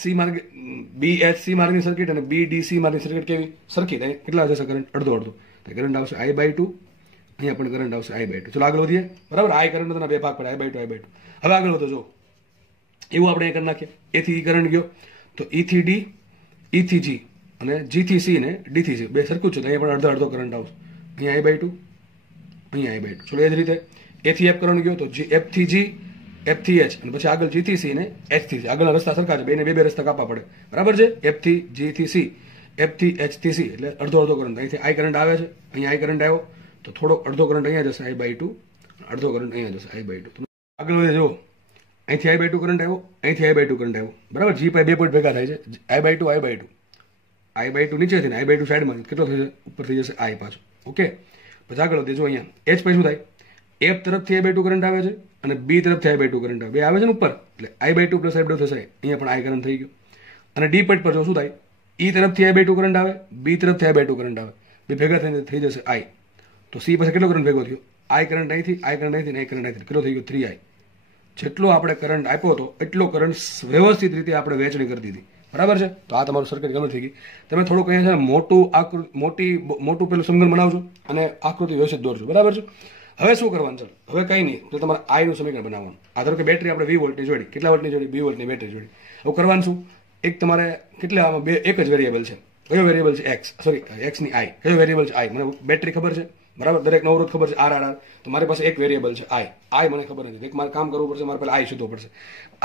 સી માર્ગની સર્કિટ અને બી ડી સી માર્ગની સર્કિટ કેવી? સરખી. કેટલા જશે કરંટ? અડધો અડધો. કરંટ આવશે I/2, અહીંયા પણ કરંટ આવશે I/2. ચલો આગળ વધીએ. બરાબર, આઈ કરંટ બે ભાગ પડે, I/2. હવે આગળ વધો. જો એવું આપણે કરી નાખીએ. એ થી કરંટ ગયો તો ઈ થી ડી, ઈ થી જી અને જી થી સી ને ડી થી સી બે સરખું છે. તો અહીંયા પણ અડધો અડધો કરંટ આવશે. અહીંયા I/2, અહીંયા I/2. ચલો એ જ રીતે એ થી એફ કરંટ ગયો તો એફ થી જી, એફ થી એચ અને પછી આગળ જી થી સી ને એચ થી સી. આગળના રસ્તા સરખા છે, બેને બે બે રસ્તા કાપવા પડે. બરાબર છે? એફ થી જી થી સી, એફ થી એચ થી સી એટલે અડધો અડધો કરંટ. અહીંથી આઈ કરંટ આવે છે, અહીંયા આઈ કરંટ આવ્યો તો થોડો અડધો કરંટ અહીંયા જશે I/2, અડધો કરંટ અહીંયા જશે I/2. આગળ વધે. જો અહીંથી I/2 કરંટ આવ્યો, અહીંથી I/2 કરંટ આવ્યો. બરાબર, જી પાસે બે પોઈન્ટ ભેગા થાય છે, I/2 I/2 નીચેથી ને I/2 સાઈડમાં કેટલો થશે? ઉપર થઈ જશે I પાછો. ઓકે, પછી આગળ વધે. જો અહીંયા એચ પછી શું થાય? એફ તરફથી I/2 કરંટ આવે છે અને બી તરફથી I/2 કરંટ આવે. બે આવે છે ને ઉપર, એટલે I/2 પ્લસ I/2 થશે. અહીંયા પણ I કરંટ થઈ ગયો. અને ડી પોઈન્ટ પર જો શું થાય? ઈ તરફથી I/2 કરંટ આવે, બી તરફથી I/2 કરંટ આવે. બે ભેગા થઈને થઈ જશે I. તો સી પાસે કેટલો કરંટ ભેગો થયો? I કરંટ અહીંથી, I કરંટ અહીંથી, I કરંટ અહીંથી. કેટલો થઈ ગયો? 3I. જેટલો આપણે કરંટ આપ્યો હતો એટલો કરંટ વ્યવસ્થિત રીતે આપણે વહેંચણી કરી દીધી. બરાબર છે? તો આ તમારું સર્કિટ ગમે થઈ ગઈ. તમે થોડુંક અહીંયા છે મોટું પેલું સમઘન બનાવજો અને આકૃતિ વ્યવસ્થિત દોરજો. બરાબર છે? હવે શું કરવાનું છે? હવે કંઈ નહીં, તો તમારે આઈ નું સમીકરણ બનાવવાનું. આ ધારો કે બેટરી આપણે 20 વોલ્ટની જોડી, કેટલા વોલ્ટની જોડી? 20 વોલ્ટની બેટરી જોડી. હવે કરવાનું શું? એક તમારે કેટલા એક જ વેરિયેબલ છે. કયો વેરિયેબલ છે? એક્સ. સોરી, એક્સ ની આઈ. કયો વેરિયેબલ છે? આઈ. મને બેટરી ખબર છે, બરાબર, દરેકનો અવરોધ ખબર છે R. તો મારી પાસે એક વેરિયેબલ છે આઈ મને ખબર નથી. એક મારે કામ કરવું પડશે, મારે પહેલા આઈ શોધવો પડશે.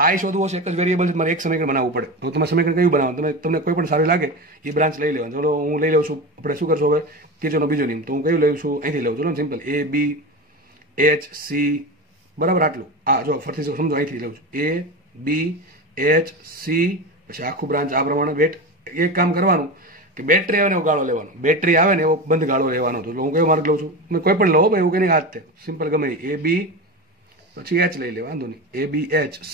આઈ શોધવો છે, એક જ વેરિયેબલ છે, મારે એક સમીકરણ બનાવવું પડે. તો તમે સમીકરણ કયું બનાવવાનું? તમને કોઈ પણ સારું લાગે એ બ્રાન્ચ લઈ લેવાનું. ચલો હું લઈ લઉં છું. આપણે શું કરશું હવે? કિર્ચોફનો બીજો નિયમ. તો હું કયું લઉં છું? અહીંથી લઉં. ચલો simple, A B H C, બરાબર, આટલું. આ જો ફરતી સમજો, અહીંથી લઉં છું. A B H C, પછી આખું બ્રાન્ચ આ પ્રમાણે. એક કામ કરવાનું કે બેટરી આવે ને એવો ગાળો લેવાનો, બેટરી આવે ને એવો બંધ ગાળો લેવાનો. તો હું કયો માર્ગ લઉં છું? મેં કોઈ પણ લો ભાઈ, એવું કંઈ હાથ સિમ્પલ ગમે A B પછી H લઈ લે, વાંધો નહીં. A B H C,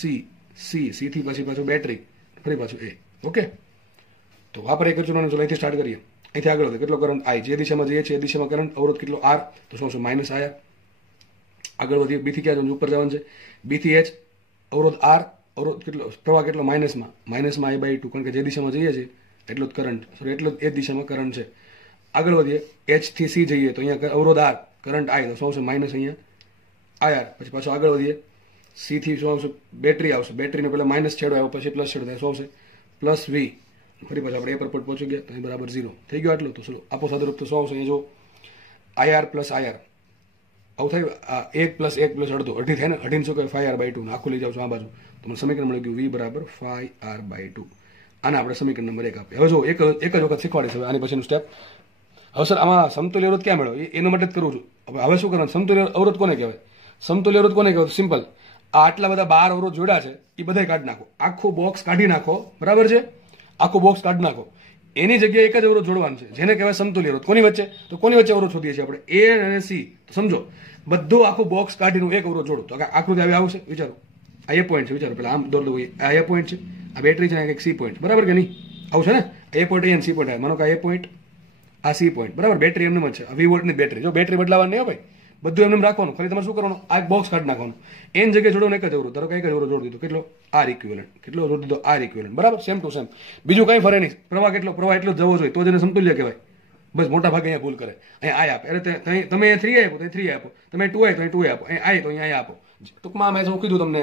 C થી પછી પાછું બેટરી, ફરી પાછું A. ઓકે, તો વાપરે એક ચલો અહીંથી સ્ટાર્ટ કરીએ. અહીંથી આગળ વધે. કેટલો કરંટ? I. જે દિશામાં જઈએ છીએ એ દિશામાં કરંટ. અવરોધ કેટલો? R. તો શું છે? Minus IR. આગળ વધીએ. બી થી ક્યાં જવાનું? ઉપર જવાનું છે. બી થી H, અવરોધ R, અવરોધ કેટલો? પ્રવાહ કેટલો? માઇનસમાં I/2, કારણ કે જે દિશામાં જઈએ છીએ એટલો જ કરંટ, સોરી એટલો જ એ દિશામાં કરંટ છે. આગળ વધીએ. H થી C જઈએ તો અહીંયા અવરોધ R, કરંટ I. તો શું આવશે? માઇનસ અહીંયા IR. પછી પાછું આગળ વધીએ. C થી શું આવશે? બેટરી આવશે. બેટરીને પહેલા માઇનસ છેડો આવ્યો, પછી પ્લસ છેડો થાય. શું આવશે? Plus V. ફરી પાછું આપણે એ પર પહોંચી ગયા તો અહીં બરાબર 0 થઈ ગયો. આટલું તો ચલો આપો સાદુરૂપ. તો શું આવશે? અહીં જો IR પ્લસ IR આવું થાય. 1 પ્લસ 1 પ્લસ અડધો, અઢી થાય ને, અઢીને શું કહે? 5R/2. આખું લઈ જાવ છું આ બાજુ. તમને સમીકરણ મળી ગયું V બરાબર 5R/2. આને આપણે સમીકરણ નંબર 1 આપીએ. હવે જો એક જ વખત શીખવાડીશ હવે આની પછીનું સ્ટેપ. હવે સર આમાં સમતુલ્ય અવરોધ ક્યાં મળ્યો? એના માટે જ કરું છું. હવે શું કરવાનું? સમતુલ્ય અવરોધ કોને કહેવાય? સમતુલ્ય અવરોધ કોને કહેવાય? સિમ્પલ, આટલા બધા 12 અવરોધ જોડ્યા છે એ બધા કાઢી નાખો. આખું બોક્સ કાઢી નાખો. બરાબર છે? આખું બોક્સ કાઢી નાખો. એની જગ્યાએ એક જ અવરોધ જોડવાનું છે, જેને કહેવાય સમતુલ્ય અવરોધ. કોની વચ્ચે? તો કોની વચ્ચે અવરોધ શોધીએ છીએ આપણે? A અને C. તો સમજો, બધું આખું બોક્સ કાઢીને એક અવરોધ જોડો તો આકૃતિ આવી આવશે. વિચારો, આ એ પોઈન્ટ છે. વિચારો, પેલા આમ દોર દો. આ એ પોઈન્ટ છે, આ બેટરી છે, એક C પોઈન્ટ. બરાબર કે નહીં? આવું છે ને? એ પોઈન્ટ અહીંયા C પોઈન્ટ આવે. માનો કે આ એ પોઈન્ટ, આ C પોઈન્ટ. બરાબર, બેટરી એમને જ છે. 20 વોલ્ટની બેટરી. જો બેટરી બદલાવાની નહીં ભાઈ, બધું એમને રાખવાનું. ખાલી તમારે શું કરવાનું? આ એક બોક્સ કાઢી નાખવાનું. એની જગ્યાએ જોડો એક જ અવરોધ. ધારો કે એક જ અવરોધ જોડી દીધો. કેટલો? R equivalent. કેટલો જોડી દીધો? R equivalent. બરાબર, સેમ ટુ સેમ. બીજું કંઈ ફરે નહીં. પ્રવાહ કેટલો? પ્રવાહ એટલો જ જવો જોઈએ, તો જ એને સમતુલ્ય કહેવાય. બસ મોટા ભાગે અહીંયા ભૂલ કરે. અહીંયા I આપે. અરે તમે 3 આપો તો 3 આપો, તમે 2 આપો તો 2 આપો, I તો અહીંયા આપો. ટૂંકમાં મેં શું કીધું તમને,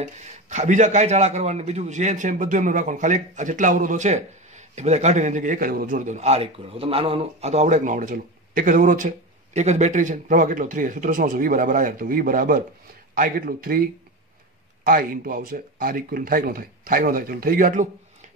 બીજા કાંઈ ચાળા કરવાનું, બીજું જે છે બધું એમને રાખવાનું. ખાલી જેટલા અવરોધો છે એ બધા કાઢીને જગ્યાએ એક જ અવરોધ જોડી દેવાનો. R equivalent. તમે આ તો આવડે કે ન આવડે? ચલો, એક જ અવરોધ છે, એક જ બેટરી છે, પ્રવાહ કેટલો? 3. સૂત્ર શું આવશે? V બરાબર IR. તો V બરાબર I કેટલું? 3I ઇન્ટુ આવશે R ઇક્વિવેલન્ટ. થાય કે ન થાય? થાય ન થાય? ચલો થઈ ગયું આટલું.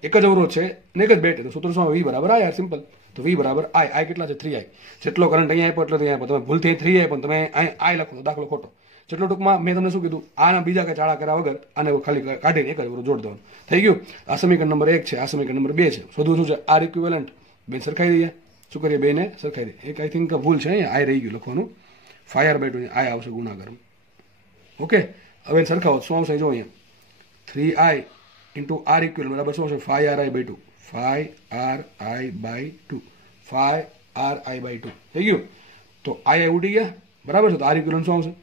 એક જ અવરોધ છે ને એક જ બેટરી. તો સૂત્ર શું? V બરાબર IR. સિમ્પલ. તો V બરાબર I કેટલા છે? 3I. જેટલો કરંટ અહીંયા આપ્યો એટલે અહીંયા આપ્યો. તમે ભૂલથી 3 આપ્યો તમે I લખો તો દાખલો ખોટો. જેટલો ટૂંકમાં મેં તમને શું કીધું? આના બીજા કંઈ ચાળા કર્યા વગર આને ખાલી કાઢીને એક જ અવરોધ જોડી દેવાનું. થઈ ગયું. આ સમીકરણ નંબર 1 છે, આ સમીકરણ નંબર 2 છે. શોધવું શું છે? R equivalent. બે સરખાઈ દઈએ. શું કરીએ? બેને સરખાઈ દઈએ. એક આઈ થિંક ભૂલ છે, અહીંયા I રહી ગયું લખવાનું. 5R/2 I આવશે ગુણાકાર. ઓકે, હવે સરખાવો. શું આવશે? જો અહીંયા 3I ઇન્ટુ R ઇક્વિવેલન્ટ બરાબર શું આવશે? 5RI/2. 5RI/2. 5RI/2 થઈ ગયું. તો I ઉડી ગયા. બરાબર છે? તો R ઇક્વિવેલન્ટ શું આવશે?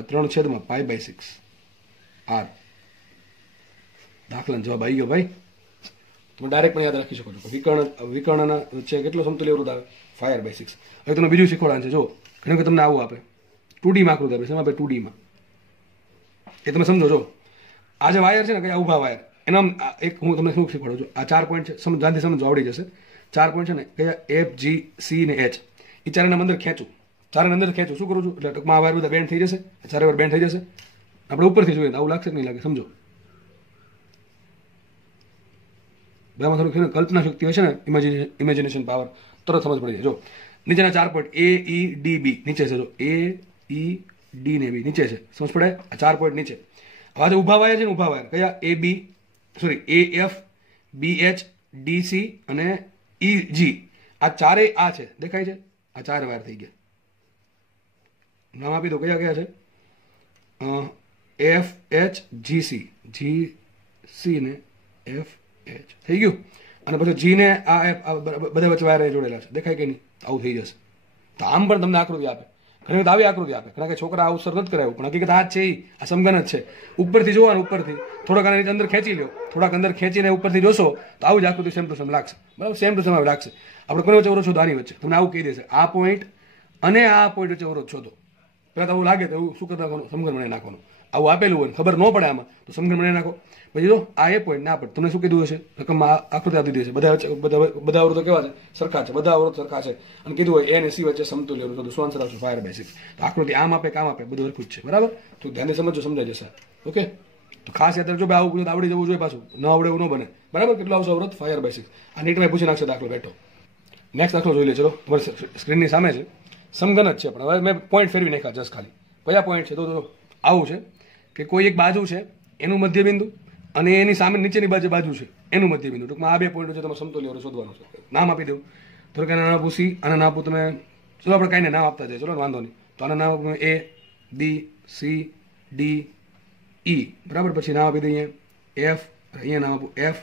આ 3/6 π/6 r. દાખલાનો જવાબ આવી ગયો ભાઈ. તમે ડાયરેક્ટ પણ યાદ રાખી શકો છો. વિકર્ણના વચ્ચે કેટલો સમતુલ્ય અવરોધ આવે? 5/6. હવે તમને બીજું શીખવાડવાનું છે. જો ઘણી વખત તમને આવું આપે 2D માં આકૃતિ આપે. શેમાં આપે? 2D માં. એ તમે સમજો. જો આ જે વાયર છે ને, કયા ઊભા વાયર, એના એક હું તમને શું શીખવાડું છું. આ 4 પોઈન્ટ છે, ધ્યાનથી સમજો, આવડી જશે. 4 પોઈન્ટ છે ને, કયા? F, G, C ને H. એ ચારેને અંદર ખેંચું. ચારેને અંદર ખેંચું. શું કરું છું? એટલે ટૂંકમાં આ વાયર બધા બેન્ડ થઈ જશે. ચારે વાર બેન્ડ થઈ જશે. આપણે ઉપરથી જોઈએ આવું લાગશે કે નહીં લાગે? સમજો. બરાબર. થોડુંક કલ્પના શક્તિ હોય છે ને, ઇમેજિનેશન પાવર, તરત સમજ પડી જાય. જો નીચેના 4 point A, E, D, B નીચે છે. જો A, E, D ને B નીચે છે. સમજ પડે? આ 4 પોઈન્ટ નીચે. હવે જે ઊભા વાયર છે ને, ઊભા વાયર કયા? AF, BH, DC અને EG. આ ચારેય આ છે. દેખાય છે? આ 4 વાયર થઈ ગયા. નામ આપી દો. કયા કયા છે? FHGC, GC ને FH થઈ ગયું. અને પછી G ને આ બધા વચ્ચે વાયર જોડેલા છે. દેખાય કે નહીં? આવું થઈ જશે. તો આમ પણ તમને આકૃતિ આપે. ઘણી વખત આવી આકૃતિ આપે. કારણ કે છોકરા આવું સર નથી કરાયું, પણ હકીકત આ જ છે. આ સમગન જ છે. ઉપરથી જોવાનું, ઉપરથી થોડાક અંદર ખેંચી લો. થોડાક અંદર ખેંચીને ઉપરથી જોશો તો આવું જ આકૃતિ સેમ ટુ સેમ લાગશે. બરાબર? સેમ ટુ સેમ લાગશે. આપણે કોઈ વચ્ચે અવરોધ શોધો, આની વચ્ચે તમને આવું કહી દેશે આ પોઈન્ટ અને આ પોઈન્ટ વચ્ચે અવરોધ શોધો. પહેલાં તો આવું લાગે તો એવું શું કરતા નાખવાનું? સમઘન બનાવી નાખવાનું. આવું આપેલું હોય, ખબર ન પડે આમાં, તો સમઘન બનાવી નાખો. પછી જો આ એ પોઈન્ટ ના પડે. તમને શું કીધું હશે? રકમમાં આકૃતિ આપી દીધી છે. બધા અવરોધો કેવા છે? સરખા છે. બધા અવરોધ સરખા છે. અને કીધું હોય A અને C વચ્ચે સમતુલ્ય અવરોધ. શું આન્સર આવશે? 5/6. તો આકૃતિ આમ આપે, કામ આપે, બધું સરખું જ છે. બરાબર? તો ધ્યાનથી સમજો, સમજાઈ જશે. ઓકે? તો ખાસ યાદ રાખજો ભાઈ, આવું બધું આવડી જવું જોઈએ. પાછું ન આવડે એવું ન બને. બરાબર? કેટલો આવશે અવરોધ? 5/6. આ નીટમાં પૂછી નાખશે દાખલો બેઠો. નેક્સ્ટ દાખલો જોઈ લે. ચલો, તમારી સ્ક્રીનની સામે છે. સમઘન જ છે, પણ હવે મેં પોઈન્ટ ફેરવી નાખ્યા જસ્ટ ખાલી. કયા પોઈન્ટ છે? તો આવું છે કે કોઈ એક બાજુ છે, એનું મધ્યબિંદુ, અને એની સામે નીચેની બાજુ છે, એનું મધ્યબિંદુ. ટૂંકમાં આ બે પોઈન્ટ છે. તમારે સમતુલ્ય અવરોધ શોધવાનું છે. નામ આપી દઉં. તો કે નામ આપું C, અને નામ આપું તમે. ચલો આપણે કાંઈ નામ આપતા જાય. ચલો, વાંધો નહીં. તો આના નામ આપું A, B, C, D, E. બરાબર? પછી નામ આપી દઈએ F. અહીંયા નામ આપું F,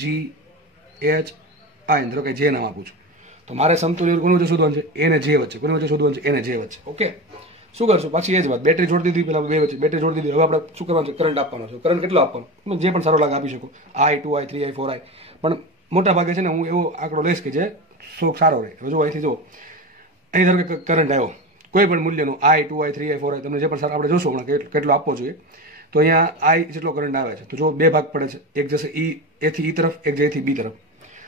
G, H, I. ધરો કે J નામ આપું છું. તો મારે સમતુલ્ય કોની વચ્ચે શોધવાનું છે? A ને J વચ્ચે. કોની વચ્ચે શોધવાનું છે? A ને J વચ્ચે. ઓકે? શું કરશું? પાછી એ જ વાત. બેટરી જોડી દીધી. પેલા બે વચ્ચે બેટરી જોડી દીધી. હવે આપણે શું કરવાનું છે? કરંટ આપવાનો છે. કરંટ કેટલો આપવાનો? તમે જે પણ સારો લાગે આપી શકો. I, 2I, 3I, 4I. પણ મોટા ભાગે છે ને, હું એવો આંકડો લઈશ કે જે સારો રહે. હવે જો અહીંથી જો, અહીં ધારો કે કરંટ આવ્યો કોઈ પણ મૂલ્યનો, I, 2I, 3I, 4I, તમને જે પણ સારો આપણે જોશો હમણાં કેટલો આપવો જોઈએ. તો અહીંયા I જેટલો કરંટ આવે છે. તો જો બે ભાગ પડે છે. એક જશે A થી E તરફ, એક જાય થી B તરફ.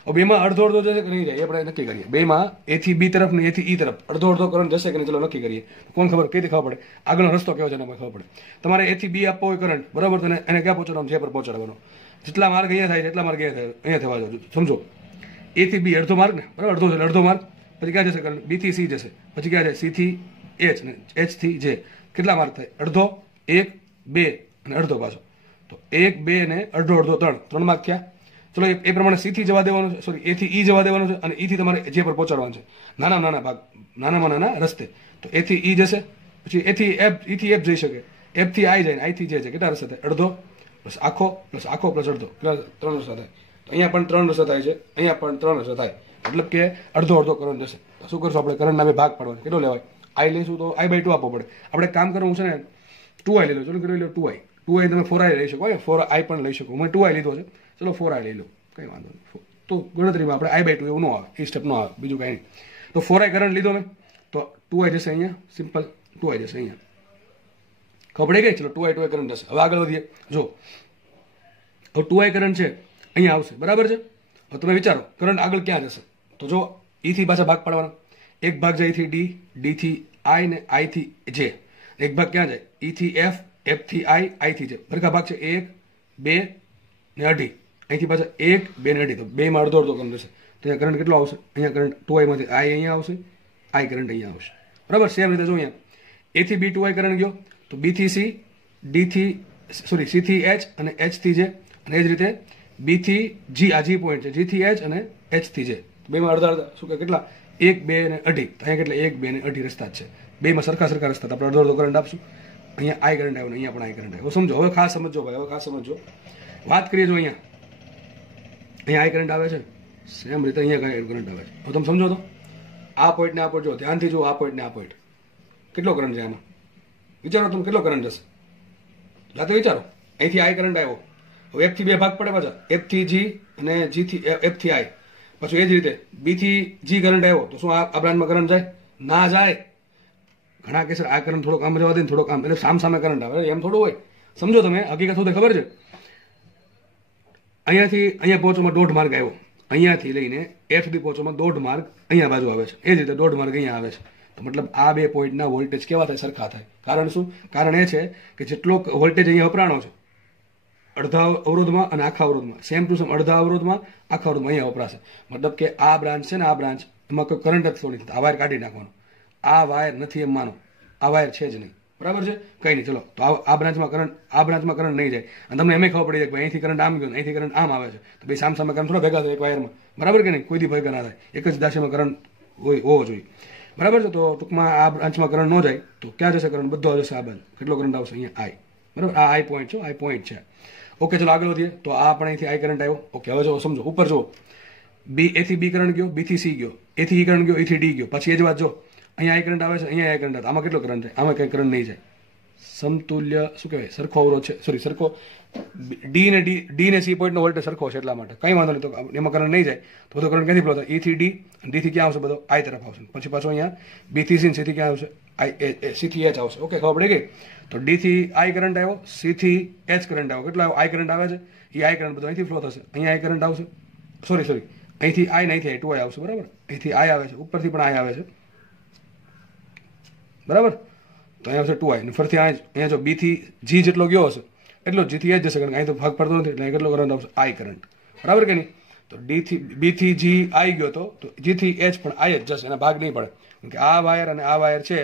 હવે બેમાં અડધો જશે કે નહીં જાય એ આપણે નક્કી કરીએ. બેમાં A થી B તરફ ને A થી E તરફ અડધો કરંટ જશે કે નહીં, ચલો નક્કી કરીએ. કોણ ખબર? કઈથી ખબર પડે? આગળનો રસ્તો કેવો છે એને ખબર પડે. તમારે A થી B આપવો હોય કરંટ, બરાબર? તો એને ક્યાં પહોંચાડવાનું? જે પર પહોંચાડવાનો. જેટલા માર્ગ અહીંયા થાય એટલા માર્ગ અહીંયા થવા જોઈએ. સમજો, A થી B અડધો માર્ગ ને, બરાબર? અડધો માર્ગ. પછી ક્યાં જશે કરંટ? B થી C જશે. પછી ક્યાં જાય? C થી H ને H થી J. કેટલા માર્ગ થાય? અડધો, 1, 2 અને અડધો પાછો. તો 1, 2 ને અડધો 3 માર્ક થયા. ચલો, એ પ્રમાણે C થી જવા દેવાનું છે, સોરી A થી E જવા દેવાનું છે, અને E થી તમારે J પર પહોંચાડવાનું છે. નાના ભાગ, નાનામાં નાના રસ્તે. તો A થી E જશે, પછી E થી F જઈ શકે, F થી I જાય, I થી J છે. કેટલા રસ્તા થાય? અડધો પ્લસ આખો પ્લસ અડધો, કેટલા? 3 રસ્તા થાય. તો અહીંયા પણ 3 રસ્તા થાય છે, અહીંયા પણ 3 રસ્તા થાય. મતલબ કે અડધો કરંટ જશે. શું કરશું આપણે? કરંટના બે ભાગ પાડવાના. કેટલો લેવાય? I લઈશું તો I/2 આપવો પડે. આપણે કામ કરવું છે ને, 2I લઈ લો. ચલો, કેટલો લો? 2I તમે 4I લઈ શકો, 4I પણ લઈ શકો. મેં 2I લીધો છે. ચલો 4I લઈ લો, કંઈ વાંધો નહીં. તો ગણતરીમાં આપણે I/2 એવું ન આવે, એ સ્ટેપ ન આવે, બીજું કાંઈ નહીં. તો 4I કરંટ લીધો મેં, તો 2I જશે અહીંયા, સિમ્પલ 2I જશે અહીંયા. ખબર પડી ગઈ? ચલો, 2I કરંટ જશે. હવે આગળ વધીએ. જો હવે 2I કરંટ છે, અહીંયા આવશે, બરાબર છે? હવે તમે વિચારો કરંટ આગળ ક્યાં જશે? તો જો E થી પાછા ભાગ પાડવાના. એક ભાગ જાય E થી D, D થી I ને I થી J. એક ભાગ ક્યાં જાય? E થી F, F થી I થી J. સરખા ભાગ છે 1, 2 ને 2.5. અહીંથી પાછા 1, 2 ને 2.5. તો બેમાં અડધો કરંટ જશે. તો અહીંયા કરંટ કેટલો આવશે? અહીંયા કરંટ 2I માંથી I અહીંયા આવશે, I કરંટ અહીંયા આવશે. બરાબર? સેમ રીતે જો અહીંયા A થી B 2I કરંટ ગયો, તો B થી C, C થી H અને H થી J. અને એ જ રીતે B થી G, આ G પોઈન્ટ છે, G થી H અને H થી J. બેમાં અડધા શું કે કેટલા? 1, 2 ને 2.5. અહીંયા કેટલા? 1, 2 ને 2.5 રસ્તા જ છે. બેમાં સરખા રસ્તા. આપણે અડધો કરંટ આપશું. અહીંયા I કરંટ આવ્યો ને અહીંયા પણ I કરંટ આવ્યો. સમજો. હવે ખાસ સમજો ભાઈ, હવે ખાસ સમજો. વાત કરીએ જો અહીંયા I કરંટ આવે છે, સેમ રીતે અહીંયા કરંટ આવે છે. હવે તમે સમજો તો આ પોઈન્ટ ને આ પોઈન્ટ જો ધ્યાનથી જુઓ. આ પોઈન્ટ ને આ પોઈન્ટ કેટલો કરંટ છે આમાં? વિચારો તમે કેટલો કરંટ જશે, જાતે વિચારો. અહીંથી આઈ કરંટ આવ્યો, હવે F થી 2 ભાગ પડે પાછા, F થી G અને G થી F થી I. પછી એ જ રીતે B થી G કરંટ આવ્યો તો શું આ બ્રાન્ચમાં કરંટ જાય? ના જાય. ઘણા કેસ આ કરંટ થોડોક આમ જવા દે ને થોડોક આમ, એટલે સામે કરંટ આવે, એમ થોડું હોય. સમજો તમે, હકીકત શું ખબર છે? અહીંયાથી અહીંયા પહોંચવામાં 1.5 માર્ગ આવ્યો, અહીંયાથી લઈને F સુધી પહોંચવામાં 1.5 માર્ગ અહીંયા બાજુ આવે છે, એ જ રીતે 1.5 માર્ગ અહીંયા આવે છે. તો મતલબ આ 2 પોઈન્ટના વોલ્ટેજ કેવા થાય? સરખા થાય. કારણ શું? કારણ એ છે કે જેટલો વોલ્ટેજ અહીંયા વપરાણો છે અડધા અવરોધમાં અને આખા અવરોધમાં, સેમ ટુ સેમ અડધા અવરોધમાં આખા અવરોધમાં અહીંયા વપરાશે. મતલબ કે આ બ્રાન્ચ છે ને, આ બ્રાન્ચ એમાં કોઈ કરંટ જ થોડી નથી. આ વાયર કાઢી નાખવાનો, આ વાયર નથી એમ માનો, આ વાયર છે જ નહીં. બરાબર છે? કંઈ નહીં. ચલો, તો આ બ્રાન્ચમાં કરંટ નહીં જાય. અને તમને એમ ખબર પડી જાય કે અહીંથી કરંટ આમ ગયો, અહીંથી કરંટ આમ આવે છે, તો બે સામે કંઈ થોડા ભેગા થાય એક વાયરમાં. બરાબર કે નહીં? કોઈ દી ભેગા ના થાય. એક જ દાશીમાં કરંટ હોવો જોઈએ. બરાબર છે? તો ટૂંકમાં આ બ્રાન્ચમાં કરંટ ન જાય તો ક્યાં જશે કરંટ? બધો જશે આ બાજુ. કેટલો કરંટ આવશે? અહીંયા આઈ. બરાબર? આ આઈ પોઈન્ટ છે, આઈ પોઈન્ટ છે. ઓકે, ચલો આગળ વધીએ. તો આ પણ અહીંથી આઈ કરંટ આવ્યો. ઓકે, હવે જો સમજો, ઉપર જુઓ, એ થી બી કરંટ ગયો, બી થી સી ગયો, એ થી ઈ કરંટ ગયો, એ થી ડી ગયો. પછી એ જ વાત જો, અહીંયા આઈ કરંટ આવે છે, અહીંયા આઈ કરંટ આવે. આમાં કેટલો કરંટ જાય? આમાં કંઈ કરંટ નહીં જાય. સમતુલ્ય શું કહેવાય? સરખો અવરોધ છે, સોરી સરખો ડી ને સી પોઈન્ટનો વોલ્ટેજ સરખો છે, એટલા માટે કંઈ વાંધો નહીં. તો એમાં કરંટ નહીં જાય તો બધો કરંટ ક્યાંથી ફ્લો થાય? ઈ થી ડી, ડી થી ક્યાં આવશે? બધો આઈ તરફ આવશે. પછી પાછો અહીંયા બી થી સી, સી થી ક્યાં આવશે? સી થી એચ આવશે. ઓકે, ખબર પડી ગઈ? તો ડી થી આઈ કરંટ આવ્યો, સી થી એચ કરંટ આવ્યો. કેટલો આવ્યો? આઈ કરંટ આવે છે, એ આઈ કરંટ બધો અહીંથી ફ્લો થશે. અહીંયા આઈ કરંટ આવશે, સોરી અહીંથી આઈ ને અહીંથી આઈ 2i આવશે. બરાબર? અહીંથી આઈ આવે છે, ઉપરથી પણ આઈ આવે છે. બરાબર? તો અહીંયા આવશે 2i ને ફરીથી અહીંયા જો બી થી જી જેટલો ગયો હશે એટલો જી થી એચ જશે, કારણ કે અહીં તો ભાગ પડતો નથી, એટલે કેટલો કરંટ આવશે? આઈ કરંટ. બરાબર કે નહીં? તો બી થી જી આઈ ગયો તો જી થી એચ પણ આઈ જ જશે, એના ભાગ નહીં પડે. કારણ કે આ વાયર અને આ વાયર છે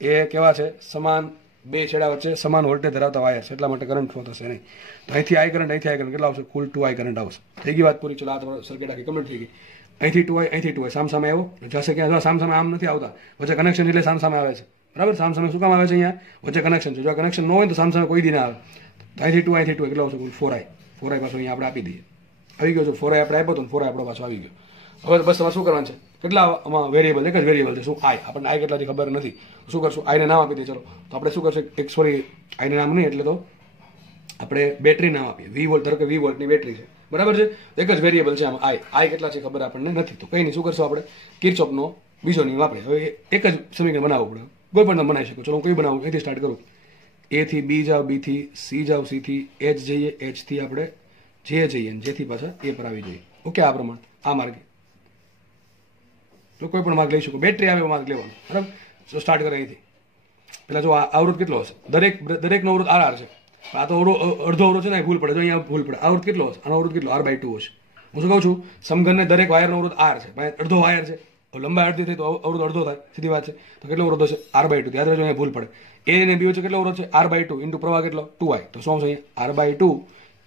એ કેવા છે? સમાન, બે છેડા વચ્ચે સમાન વોલ્ટેજ ધરાવતા વાયર છે, એટલા માટે કરંટ ફ્લો થશે નહીં. તો અહીંથી આઈ કરંટ, અહીંથી આઈ કરંટ કેટલા આવશે? કુલ 2i કરંટ આવશે. થઈ ગઈ વાત પૂરી. ચલો, આ તમારો સર્કિટ આખી કમ્પ્લીટ થઈ ગઈ. અહીંથી 2i, અહીંથી 2i સામ આવ્યો, જશે ક્યાં? સામ આમ નથી આવતા, વચ્ચે કનેક્શન એટલે સામ આવે છે. બરાબર? સામ શું કામ આવે છે? અહીંયા વચ્ચે કનેક્શન છે. જો કનેક્શન ન હોય તો સામ કોઈ દી ના આવે. તો અહીંથી 2i કેટલો આવશે? કુલ 4i. 4i પાછો અહીંયા આપણે આપી દઈએ. આવી ગયો. જો 4i આપણે આપ્યો તો 4i આપણો પાછો આવી ગયો. હવે બસ તમારે શું કરવાનું છે? કેટલા આમાં વેરિયેબલ? એક જ વેરિયેબલ છે. શું? આઈ. આપણને આઈ કેટલાથી ખબર નથી. શું કરશું? આઈને નામ આપી દઈએ. ચલો, તો આપણે શું કરશું? એક સોરી, આઈને નામ નહીં, એટલે તો આપણે બેટરી નામ આપીએ. વી વોલ્ટ, ધારો કે વી વોલ્ટની બેટરી છે. બરાબર છે? એક જ વેરિયેબલ છે આમાં આઈ. આઈ કેટલા છે ખબર આપણને નથી. તો કંઈ નહીં, શું કરશું આપણે? કિર્ચોફનો બીજો નિયમ આપણે હવે એક જ સમીકરણ બનાવવું પડે. કોઈ પણ તમે બનાવી શકો. ચલો, હું કઈ બનાવું? અહીંથી સ્ટાર્ટ કરું. એ થી બી જાઓ, બી થી સી જાઓ, સી થી એચ જઈએ, એચ થી આપણે જે જઈએ, જેથી પાછા એ પર આવી જઈએ. ઓકે, આ પ્રમાણે આ માર્ગે કોઈ પણ માર્ગ લઈ શકો. બેટરી આવે એવો માર્ગ લેવાનો. બરાબર? તો સ્ટાર્ટ કરે અહીંથી. પેલા જો આ અવરોધ કેટલો હશે? દરેકનો અવરોધ આર છે. આ તો અડધો અવરોધ છે ને, ભૂલ પડે. જો અહીંયા ભૂલ પડે. અવરોધ કેટલો હશે? આનો અવરોધ કેટલો? R/2 હશે. હું શું કહું છું? સમઘનને દરેક વાયરનો અવરોધ આર છે. અડધો વાયર છે, લંબાઈ અડધી થઈ તો અવરોધ અડધો થાય. સીધી વાત છે. તો કેટલો અવરોધ હશે? R/2. યાદ રાખજો, અહીંયા ભૂલ પડે. એ ને બી વચ્ચે કેટલો અવરોધ છે? R/2 ઇન્ટુ પ્રવાહ કેટલો? 2i. તો શું આવશે અહીંયા? R/2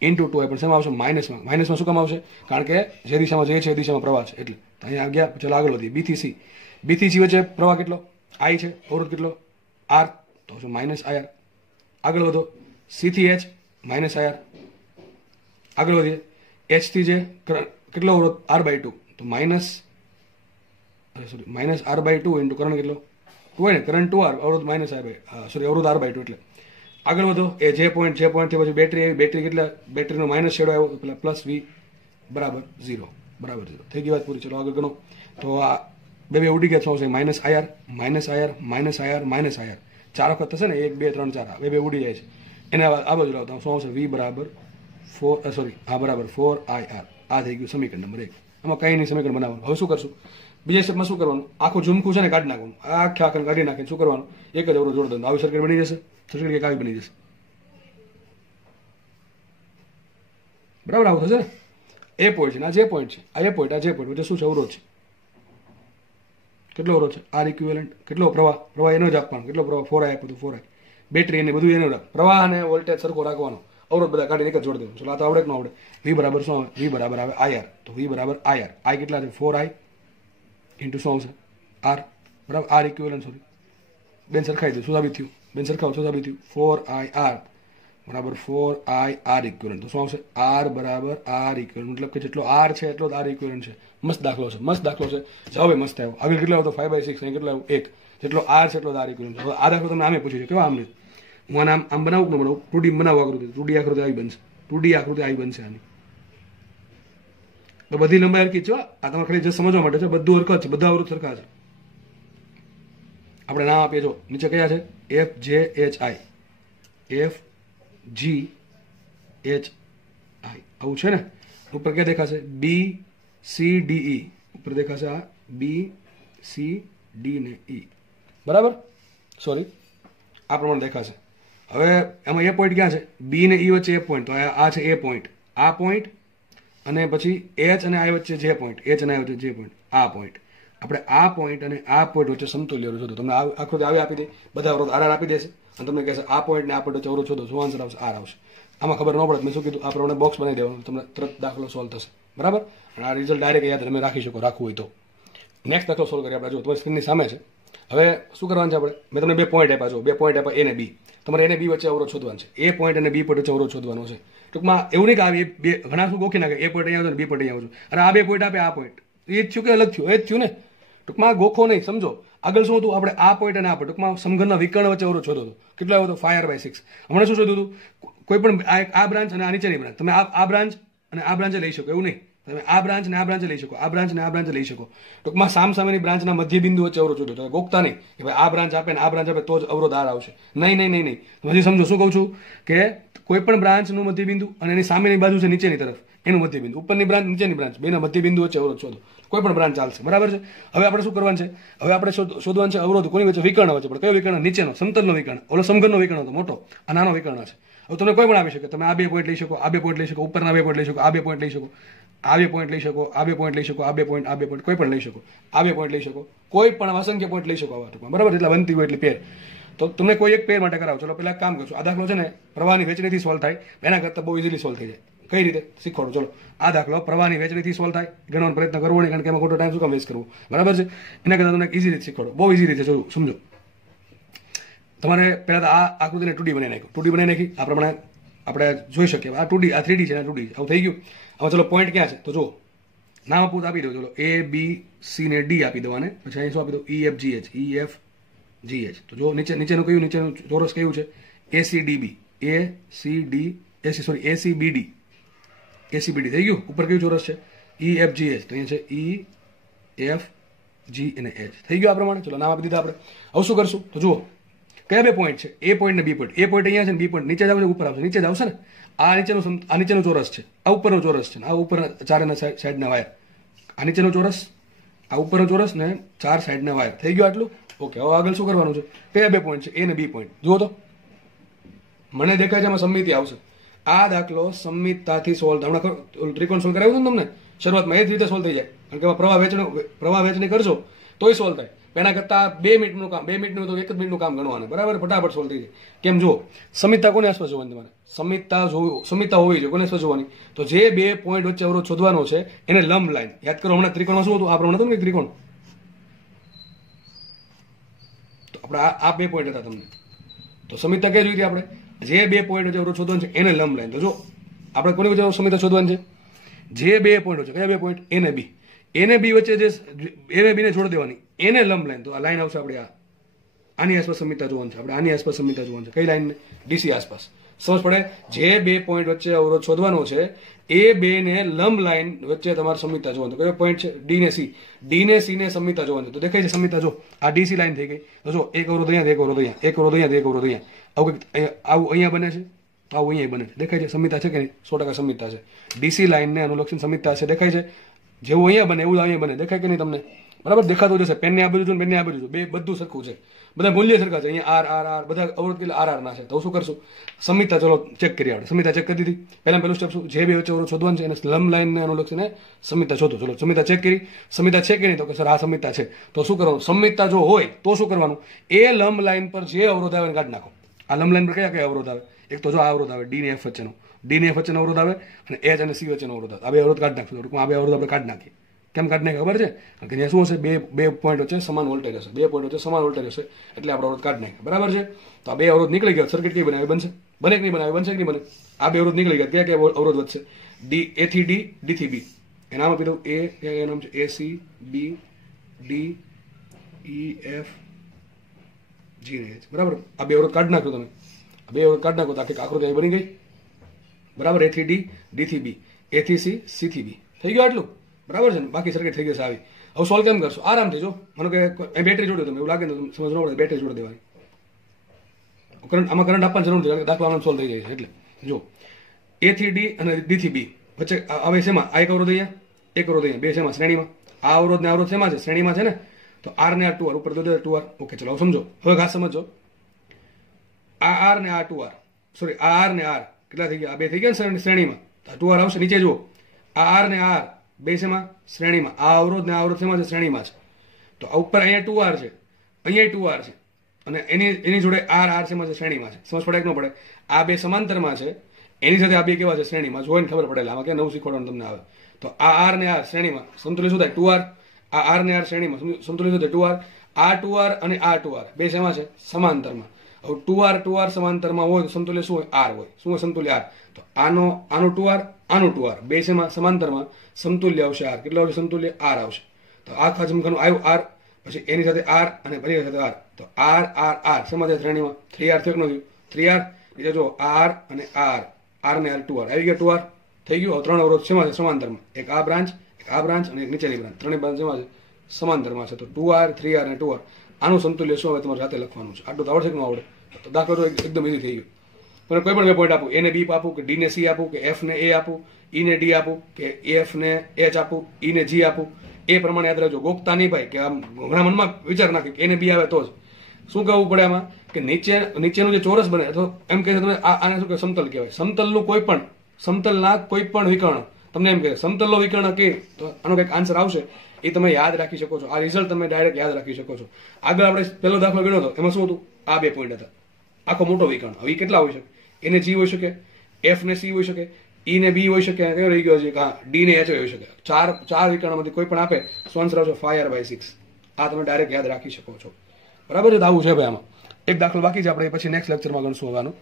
into 2i. પણ શેમાં આવશે? માઇનસમાં. માઇનસમાં શું કામ આવશે? કારણ કે જે દિશામાં જે છે એ દિશામાં પ્રવાહ છે, એટલે અહીંયા ગયા. ચાલો આગળ વધીએ. બી થી સી. બી થી સી વચ્ચે પ્રવાહ કેટલો? આઈ છે. અવરોધ કેટલો? આર. તો શું? Minus IR. આગળ વધો. સી થી એચ માઇનસ IR. આગળ વધીએ. એચ થી જે કેટલો અવરોધ? R/2. તો માઇનસ R/2 ઇન્ટુ કરંટ કેટલો? 2 હોય ને, કરંટ 2R, અવરોધ માઇનસ અવરોધ R/2. એટલે આગળ વધો. એ જે પોઈન્ટથી પછી બેટરી આવી. બેટરી કેટલા? બેટરીનો માઇનસ છેડો આવ્યો, પેલા પ્લસ V બરાબર 0. બરાબર 0. થઈ ગઈ વાત પૂરી. ચલો આગળ ગણો. તો આ બે ઉડી ગયા. શું આવશે? Minus IR, minus IR, minus IR, minus IR. 4 વખત થશે ને, 1 2 3 4, બે ઉડી જાય છે. એને આ બાજુ લાવતા શું આવશે? V બરાબર 4, સોરી, આ બરાબર 4IR. આ થઈ ગયું સમીકરણ નંબર 1. આમાં કંઈ નહીં સમીકરણ બનાવવાનું. હવે શું કરશું? બીજા સ્ટેપમાં શું કરવાનું? આખું ઝુમખું છે ને કાઢી નાખવાનું. આખા કાઢી નાખીને શું કરવાનું? એક જ અવરોધ જોડી દેવાનું. આવી સર્કિટ બની જશે. સર્કિટ એક આવી બની જશે. બરાબર? આવું થશે ને. એ પોઈન્ટ છે, આ જે પોઈન્ટ છે, આ એ પોઈન્ટ, આ જે પોઈન્ટ વચ્ચે શું છે? અવરોધ છે. કેટલો અવરોધ છે? R equivalent. કેટલો પ્રવાહ એનો જ આપવાનો. કેટલો પ્રવાહ? 4i આપ્યું તો 4i. બેટરી એને બધું એનો રાખ. પ્રવાહ અને વોલ્ટેજ સરખો રાખવાનો. અવરોધ બધા કાઢીને એક જ જોડી દેવાનું. ચલો, આ તો આવડે કે ન આવડે? V બરાબર શું આવે? V બરાબર આવે IR. તો V બરાબર IR. I કેટલા છે? 4i ઇન્ટુ શું આવશે? R. બરાબર? R ઇક્વિવેલન્ટ, સોરી, બેન સરખાઈ દે. શું સાબિત થયું? બેન સરખાવ. શું સાબિત થયું? 4IR બરાબર 4IR ઇક્વિવેલન્ટ. તો શું આવશે? R બરાબર R ઇક્વિવેલન્ટ. મતલબ કે જેટલો R છે એટલો જ R ઇક્વિવેલન્ટ છે. મસ્ત દાખલો છે, મસ્ત દાખલો છે. જવાબ મસ્ત આવ્યો. આગળ કેટલો આવ્યો? 5/6. અહીં કેટલો આવ્યો? 1. જેટલો R છે એટલો જ R ઇક્વિવેલન્ટ છે. હવે આ દાખલો તમને આમે પૂછ્યું છે. કેવા આમને? હું આને આમ બનાવું કે ન બનાવું, 2D બનાવું આકૃતિ, 2D આકૃતિ આવી બનશે, 2D આકૃતિ આવી બનશે આની. તો બધી લંબાઈ હરખી છે. આ તમારે ખાલી just સમજવા માટે છે, બધું હરખા છે, બધા અવરોધ સરખા છે. આપણે નામ આપીએ, જો નીચે કયા છે, FJHI, FGHI આવું છે ને. ઉપર ક્યાં દેખાશે, BCDE, ઉપર દેખાશે આ BCD ને E, બરાબર, સોરી આ પ્રમાણે દેખાશે. હવે એમાં એ પોઈન્ટ ક્યાં છે, બી ને ઈ વચ્ચે એ પોઈન્ટ, તો આ છે એ પોઈન્ટ, આ પોઈન્ટ, અને પછી એચ અને આઈ વચ્ચે જે પોઈન્ટ, એચ અને આઈ વચ્ચે જે પોઈન્ટ, આ પોઈન્ટ. આપણે આ પોઈન્ટ અને આ પોઈન્ટ વચ્ચે સમતુલ્ય અવરોધ શોધો. તમને આકૃતિ આવી આપી દે, બધા અવરોધ આર આપી દેશે અને તમને કહેશે આ પોઈન્ટ ને આ પોઈન્ટ વચ્ચે અવરોધ શોધો, શું આન્સર આવશે, આર આવશે. આમાં ખબર ન પડે મેં શું કીધું, આ પ્રમાણે બોક્સ બનાવી દેવાનું, તમને તરત દાખલો સોલ્વ થશે, બરાબર. અને આ રિઝલ્ટ ડાયરેક્ટ યાદ તમે રાખી શકો, રાખવું હોય તો. નેક્સ્ટ દાખલો સોલ્વ કરીએ આપણે. જો તમારી સ્ક્રીનની સામે છે. હવે શું કરવાનું છે આપણે, મેં તમને 2 પોઈન્ટ આપ્યા, જો 2 પોઈન્ટ આપ્યા, એ ને બી. તમારે એને બી વચ્ચે અવરોધ શોધવાનો છે, એ પોઈન્ટ અને બી પોઈન્ટ વચ્ચે અવરોધ શોધવાનો છે. ટૂંકમાં એવું નહીં કે આ બે ઘણા શું ગોખી નાખે, એ પોઈન્ટ અહીંયા આવશે, બી પોઈન્ટ અહીંયા આવશે, અને આ 2 પોઈન્ટ આપે, આ પોઈન્ટ એ જ થયું કે અલગ થયું, એ જ થયું ને. ટૂંકમાં ગોખો નહીં, સમજો. આગળ શું હતું, આપણે આ પોઈન્ટ અને આ પોઈન્ટ, ટૂંકમાં સમઘનના વિકર્ણ વચ્ચે અવરોધ શોધો હતો. કેટલો આવ્યો હતો, 5r/6. હમણાં શું શોધ્યું હતું, કોઈ પણ આ બ્રાન્ચ અને આ નીચેની બ્રાન્ચ, તમે આ બ્રાન્ચ અને આ બ્રાન્ચે લઈ શકો, એવું નહીં, તમે આ બ્રાન્ચ ને આ બ્રાન્ચે લઈ શકો, આ બ્રાન્ચ ને આ બ્રાન્ચે લઈ શકો. ટૂંકમાં સામસામેની બ્રાન્ચના મધ્ય બિંદુ વચ્ચે અવરોધ શોધો. તમે ગોખતા નહીં કે ભાઈ આ બ્રાન્ચ આપે ને આ બ્રાન્ચ આપે તો જ અવરોધ આર આવશે, નહીં નહીં નહીં નહીં. હજી સમજો શું કહું છું, કે કોઈ પણ બ્રાન્ચનું મધ્ય બિંદુ અને એની સામેની બાજુ છે નીચેની તરફ એનું મધ્ય બિંદુ, ઉપરની બ્રાન્ચ નીચેની બ્રાન્ચ, બેના મધ્ય બિંદુ વચ્ચે અવરોધ શોધો. કોઈ પણ બ્રાન્ચ ચાલશે, બરાબર છે. હવે આપણે શું કરવાનું છે, હવે આપણે શોધવાનું છે અવરોધ કોની વચ્ચે, વિકર્ણ વચ્ચે. પણ કયો વિકર્ણ, નીચેનો સમતલનો વિકર્ણ, ઓલો સમઘનનો વિકર્ણ હતો મોટો, આ નાનો વિકર્ણ છે. હવે તમને કોઈ પણ આપી શકે, તમે આ 2 પોઈન્ટ લઈ શકો, આ 2 પોઈન્ટ લઈ શકો, ઉપરના 2 પોઈન્ટ લઈ શકો, આ 2 પોઈન્ટ લઈ શકો, આ 2 પોઈન્ટ લઈ શકો, આ 2 પોઈન્ટ લઈ શકો, આ 2 પોઈન્ટ, આ 2 પોઈન્ટ, કોઈ પણ લઈ શકો, આ 2 પોઈન્ટ લઈ શકો, કોઈ પણ અસંખ્ય પોઈન્ટ લઈ શકો આવા ટૂંકમાં, બરાબર. એટલા બનતી હોય એટલી પેર. તો તમને કોઈ એક પેર માટે કરાવો. ચલો પહેલા કામ કરશું, આ દાખલો છે ને પ્રવાહની વહેંચણીથી સોલ્વ થાય, એના કરતાં બહુ ઇઝીલી સોલ્વ થઈ જાય. કઈ રીતે શીખવાડો, ચલો. આ દાખલો પ્રવાહની વહેંચણીથી સોલ્વ થાય, ગણવાનો પ્રયત્ન કરવો નહીં, કારણ કે એમાં ખોટો ટાઈમ શું કામ વેસ્ટ કરવો, બરાબર છે. એના કરતાં તમને ઇઝી રીતે શીખવાડો, બહુ ઇઝી રીતે સમજો. તમારે પહેલા તો આ આકૃતિને 2D બનાવી નાખ્યું, 2D બનાવી નાખી આ પ્રમાણે આપણે જોઈ શકીએ. આ 2D, આ 3D છે, આ 2D આવું થઈ ગયું. હવે ચલો પોઈન્ટ ક્યાં છે, તો જો નામ આપું તો આપી દો, ચલો A B C ને D આપી દો, અને પછી અહીં શું આપી દો, E F G H. તો જો નીચેનું કયું, નીચેનું ચોરસ કયું છે, ACBD, થઈ ગયું. ઉપર કયું ચોરસ છે, EFGH, તો અહીંયા છે EFG અને H, થઈ ગયું આ પ્રમાણે. ચલો નામ આપી દીધા આપણે. હવે શું કરશું, તો જુઓ કયા 2 પોઈન્ટ છે, એ પોઈન્ટ ને બી પોઈન્ટ. એ પોઈન્ટ અહીંયા છે ને બી પોઈન્ટ નીચે જ આવશે, ઉપર આવશે, નીચે જ આવશે ને. આ નીચેનું ચોરસ છે, આ ઉપરનો ચોરસ છે, આ ઉપર ચારેના સાઈડના વાયર, આ નીચેનો ચોરસ, આ ઉપરનો ચોરસ ને 4 સાઈડના વાયર. થઈ ગયું આટલું, ઓકે. હવે આગળ શું કરવાનું છે, કયા 2 પોઈન્ટ છે, એ ને બી પોઈન્ટ. જુઓ તો મને દેખાય છે એમાં સમમિતિ આવશે. આ દાખલો સમમિતતાથી સોલ્વ, હમણાં ત્રિકોણ સોલ્વ કરાવ્યું હતું ને તમને શરૂઆતમાં, એ જ રીતે સોલ્વ થઈ જાય. કારણ કે પ્રવાહ વહેંચણી કરશો તોય સોલ્વ થાય. એના કરતાં 2 મિનિટનું કામ, 2 મિનિટનું તો 1 જ મિનિટનું કામ ગણવાનું, બરાબર. ફટાફટ સોલ્વ થઈ જાય. કેમ, જુઓ સમિતતા કોની આસપાસ જોવાની, તમારે સમિતતા હોવી જોઈએ. કોની આસપાસ જોવાની, તો જે 2 પોઈન્ટ વચ્ચે અવરોધ શોધવાનો છે એને લંબ લાઈન યાદ કરો. હમણાં ત્રિકોણમાં શું હતું, આ પ્રમાણે હતું ને ત્રિકોણ, તો આપણે આ 2 પોઈન્ટ હતા તમને, તો સમિતતા કઈ જોઈ હતી આપણે, જે 2 પોઈન્ટ વચ્ચે અવરોધ શોધવાનું છે એને લંબ લાઈન. તો જો આપણે કોની વચ્ચે સમિતતા શોધવાની છે, જે 2 પોઈન્ટ વચ્ચે, કયા 2 પોઈન્ટ, એને બી વચ્ચે જે એને બી ને જોડી દેવાની, એને લંબ લાઈન. તો આ લાઈન આવશે આપણે આની આસપાસ સમિતતા જોવાનું છે, આપણે આની આસપાસ સમિતતા જોવાનું છે. કઈ લાઈન, DC આસપાસ. સમજ પડે, જે 2 પોઈન્ટ વચ્ચે અવરોધ શોધવાનો છે એ 2 ને લંબ લાઈન વચ્ચે તમારે સમિતતા જોવાનું. કયો પોઈન્ટ છે, D ને C ને સમિતતા જોવાનું. તો દેખાય છે સમિતતા, જો આ DC લાઈન થઈ ગઈ. તો જો એક અવરોધ અહીંયા, એક અવરોધ અહીંયા, એક અવરોધ અહીંયા, એક અવરોધ અહીંયા, આવું અહીંયા બને છે, તો આવું અહીંયા બને છે. દેખાય છે સમિતતા છે કે નહીં, 100% સમિતતા છે. DC લાઈનને અનુલક્ષીને સમિતતા છે, દેખાય છે. જેવું અહીંયા બને એવું અહીંયા બને, દેખાય કે નહીં તમને, બરાબર. દેખાતું જશે. પેનની આ બાજુ જો, પેનની આ બાજુ જો, બધું સરખું છે, બધા મૂલ્ય સરખા છે. અહીંયા R બધા અવરોધ કેટલા R ના છે. તો શું કરશું, સમિતતા ચલો ચેક કરીએ આપણે. સમિતતા ચેક કરી દીધી. પહેલું સ્ટેપ શું, જે 2 વચ્ચે અવરોધ શોધવાનું છે એને લંબ લાઈનને અનુલક્ષીને સમિતતા શોધો. ચલો સમિતતા ચેક કરી, સમિતતા છે કે નહીં, તો કે સર આ સમિતતા છે. તો શું કરવાનું, સમિતતા જો હોય તો શું કરવાનું, એ લંબ લાઈન પર જે અવરોધ આવે એને કાઢી નાખો. આ લંબ લાઈન પર કયા અવરોધ આવે, એક તો જો આ અવરોધ આવે, D ને F વચ્ચેનો અવરોધ આવે, અને H અને C વચ્ચેનો અવરોધ આવે. આ 2 અવરોધ કાઢી નાખશું. આ 2 અવરોધ આપણે કાઢી નાખીએ. કેમ કાઢી નાખીએ ખબર છે, કારણ કે ત્યાં શું હશે, બે પોઈન્ટ વચ્ચે સમાન વોલ્ટેજ હશે, 2 પોઈન્ટ વચ્ચે સમાન વોલ્ટેજ હશે, એટલે આપણે અવરોધ કાઢી નાખીએ, બરાબર છે. તો આ 2 અવરોધ નીકળી ગયા, સર્કિટ કઈ બનાવે, બનશે, બને કે નહીં બનાવે, બનશે કે નહીં બને. આ 2 અવરોધ નીકળી ગયા, કયા અવરોધ વધશે, A થી D, D થી B. એ નામ આપી દઉં, એ નામ છે AC, B, D, E, F, G ને H, બરાબર. આ 2 અવરોધ કાઢી નાખ્યો તમે. બે કાઢ નાખો તો આખી આકૃતિ અહીં બની ગઈ. બરાબર. A થી D, D થી B, A થી C, C થી B. થઈ ગયું આટલું. બરાબર છે ને? બાકી સર્કિટ થઈ ગઈ છે આવી. હવે સોલ્વ કેમ કરશો? આરામથી જો. માનો કે બેટરી જોડો તમે, એવું લાગે ને સમજ ન પડે, બેટરી જોડી દેવાની. આમાં કરંટ આપવાની જરૂર નથી, દાખલા આમ સોલ્વ થઈ જાય છે. એટલે જો A થી D અને D થી B વચ્ચે આવે શેમાં? આ એક અવરોધ અહીંયા, એક અવરોધ અહીંયા, બે શેમાં? શ્રેણીમાં. આ અવરોધ ને અવરોધ શેમાં છે? શ્રેણીમાં છે ને. તો R ને R 2R ઉપર દો 2R. ઓકે, ચલો સમજો. હવે ખાસ સમજો. આ R ને આ 2R, સોરી આ R ને R કેટલા થઈ ગયા? આ બે થઈ ગયા ને શ્રેણીમાં. 2R આવશે. નીચે જુઓ, આ R ને R બે શેમાં? શ્રેણીમાં. આ અવરોધ ને આ અવરોધ શેમાં છે? શ્રેણીમાં છે. તો આ ઉપર અહીંયા 2R છે, અહીંયા 2R છે, અને એની જોડે R શેમાં છે? શ્રેણીમાં છે. સમજ પડે કે ન પડે? આ બે સમાંતરમાં છે, એની સાથે આ બે કેવા છે? શ્રેણીમાં. જોઈને ખબર પડે. આમાં કે નવું શીખવાડવાનું તમને આવે. તો આ R ને R શ્રેણીમાં, સમતુલ્ય શું થાય? 2R. આ R ને R શ્રેણીમાં, સમતુલ્ય શું થાય? 2R. આ 2R અને આ 2R બે શેમાં છે? સમાંતરમાં. હવે 2R સમાંતરમાં હોય તો સમતુલ્ય શું હોય? R હોય. શું હોય? સમતુલ્ય R. તો આનો 2R, આનો 2R બે શેમાં? સમાંતરમાં. સમતુલ્ય આવશે R. કેટલો આવશે? સમતુલ્ય R આવશે. તો આખા જમખાનું આવ્યું R, પછી એની સાથે R અને એની સાથે R. તો R શેમાં છે? શ્રેણીમાં. 3R થયો કે ન થયું? 3R. એટલે જો R અને R ને R 2R આવી ગયા. 2R થઈ ગયું. ત્રણ અવરોધ શેમાં છે? સમાંતરમાં. એક આ બ્રાન્ચ, એક આ બ્રાન્ચ અને એક નીચેની બ્રાન્ચ. ત્રણેય બ્રાન્ચ શેમાં છે? સમાંતરમાં છે. તો 2R, 3R અને 2R આનું સમતુલ્ય શું હવે તમારે જાતે લખવાનું છે. આટલું તો આવડશે કે ન આવડે? તો દાખલો તો એકદમ ઈઝી થઈ ગયો. પણ કોઈ પણ બે પોઈન્ટ આપું, A ને B આપું, કે D ને C આપું, કે F ને A આપું, E ને D આપું, કે F ને H આપું, E ને G આપું, એ પ્રમાણે યાદ રાખજો. ગોખતા નહીં ભાઈ, કે આમ ઘણા મનમાં વિચાર નાખે કે A ને B આવે તો જ. શું કહેવું પડે આમાં? કે નીચેનું જે ચોરસ બને, અથવા એમ કહે છે તમે આને શું કહેવાય? સમતલ કહેવાય. સમતલનું કોઈ પણ, સમતલના કોઈ પણ વિકર્ણ તમને એમ કહે સમતલનો વિકર્ણ કે, તો આનો કંઈક આન્સર આવશે. એ તમે યાદ રાખી શકો છો. આ રિઝલ્ટ તમે ડાયરેક્ટ યાદ રાખી શકો છો. આગળ આપણે પહેલો દાખલો ગણ્યો હતો, એમાં શું હતું? આ બે પોઈન્ટ હતા. આખો મોટો વિકર્ણ. હવે કેટલા હોઈ શકે? A ને G હોઈ શકે, F ને C હોઈ શકે, E ને B હોઈ શકે, કયો રહી ગયો છે? હા, D ને H હોઈ શકે. ચાર વિકર્ણમાંથી કોઈ પણ આપે તો આન્સર આવશે 5R/6. આ તમે ડાયરેક્ટ યાદ રાખી શકો છો. બરાબર છે? આવું છે ભાઈ આમાં. એક દાખલો બાકી છે, આપણે પછી નેક્સ્ટ લેક્ચરમાં ગણશું હવાનું.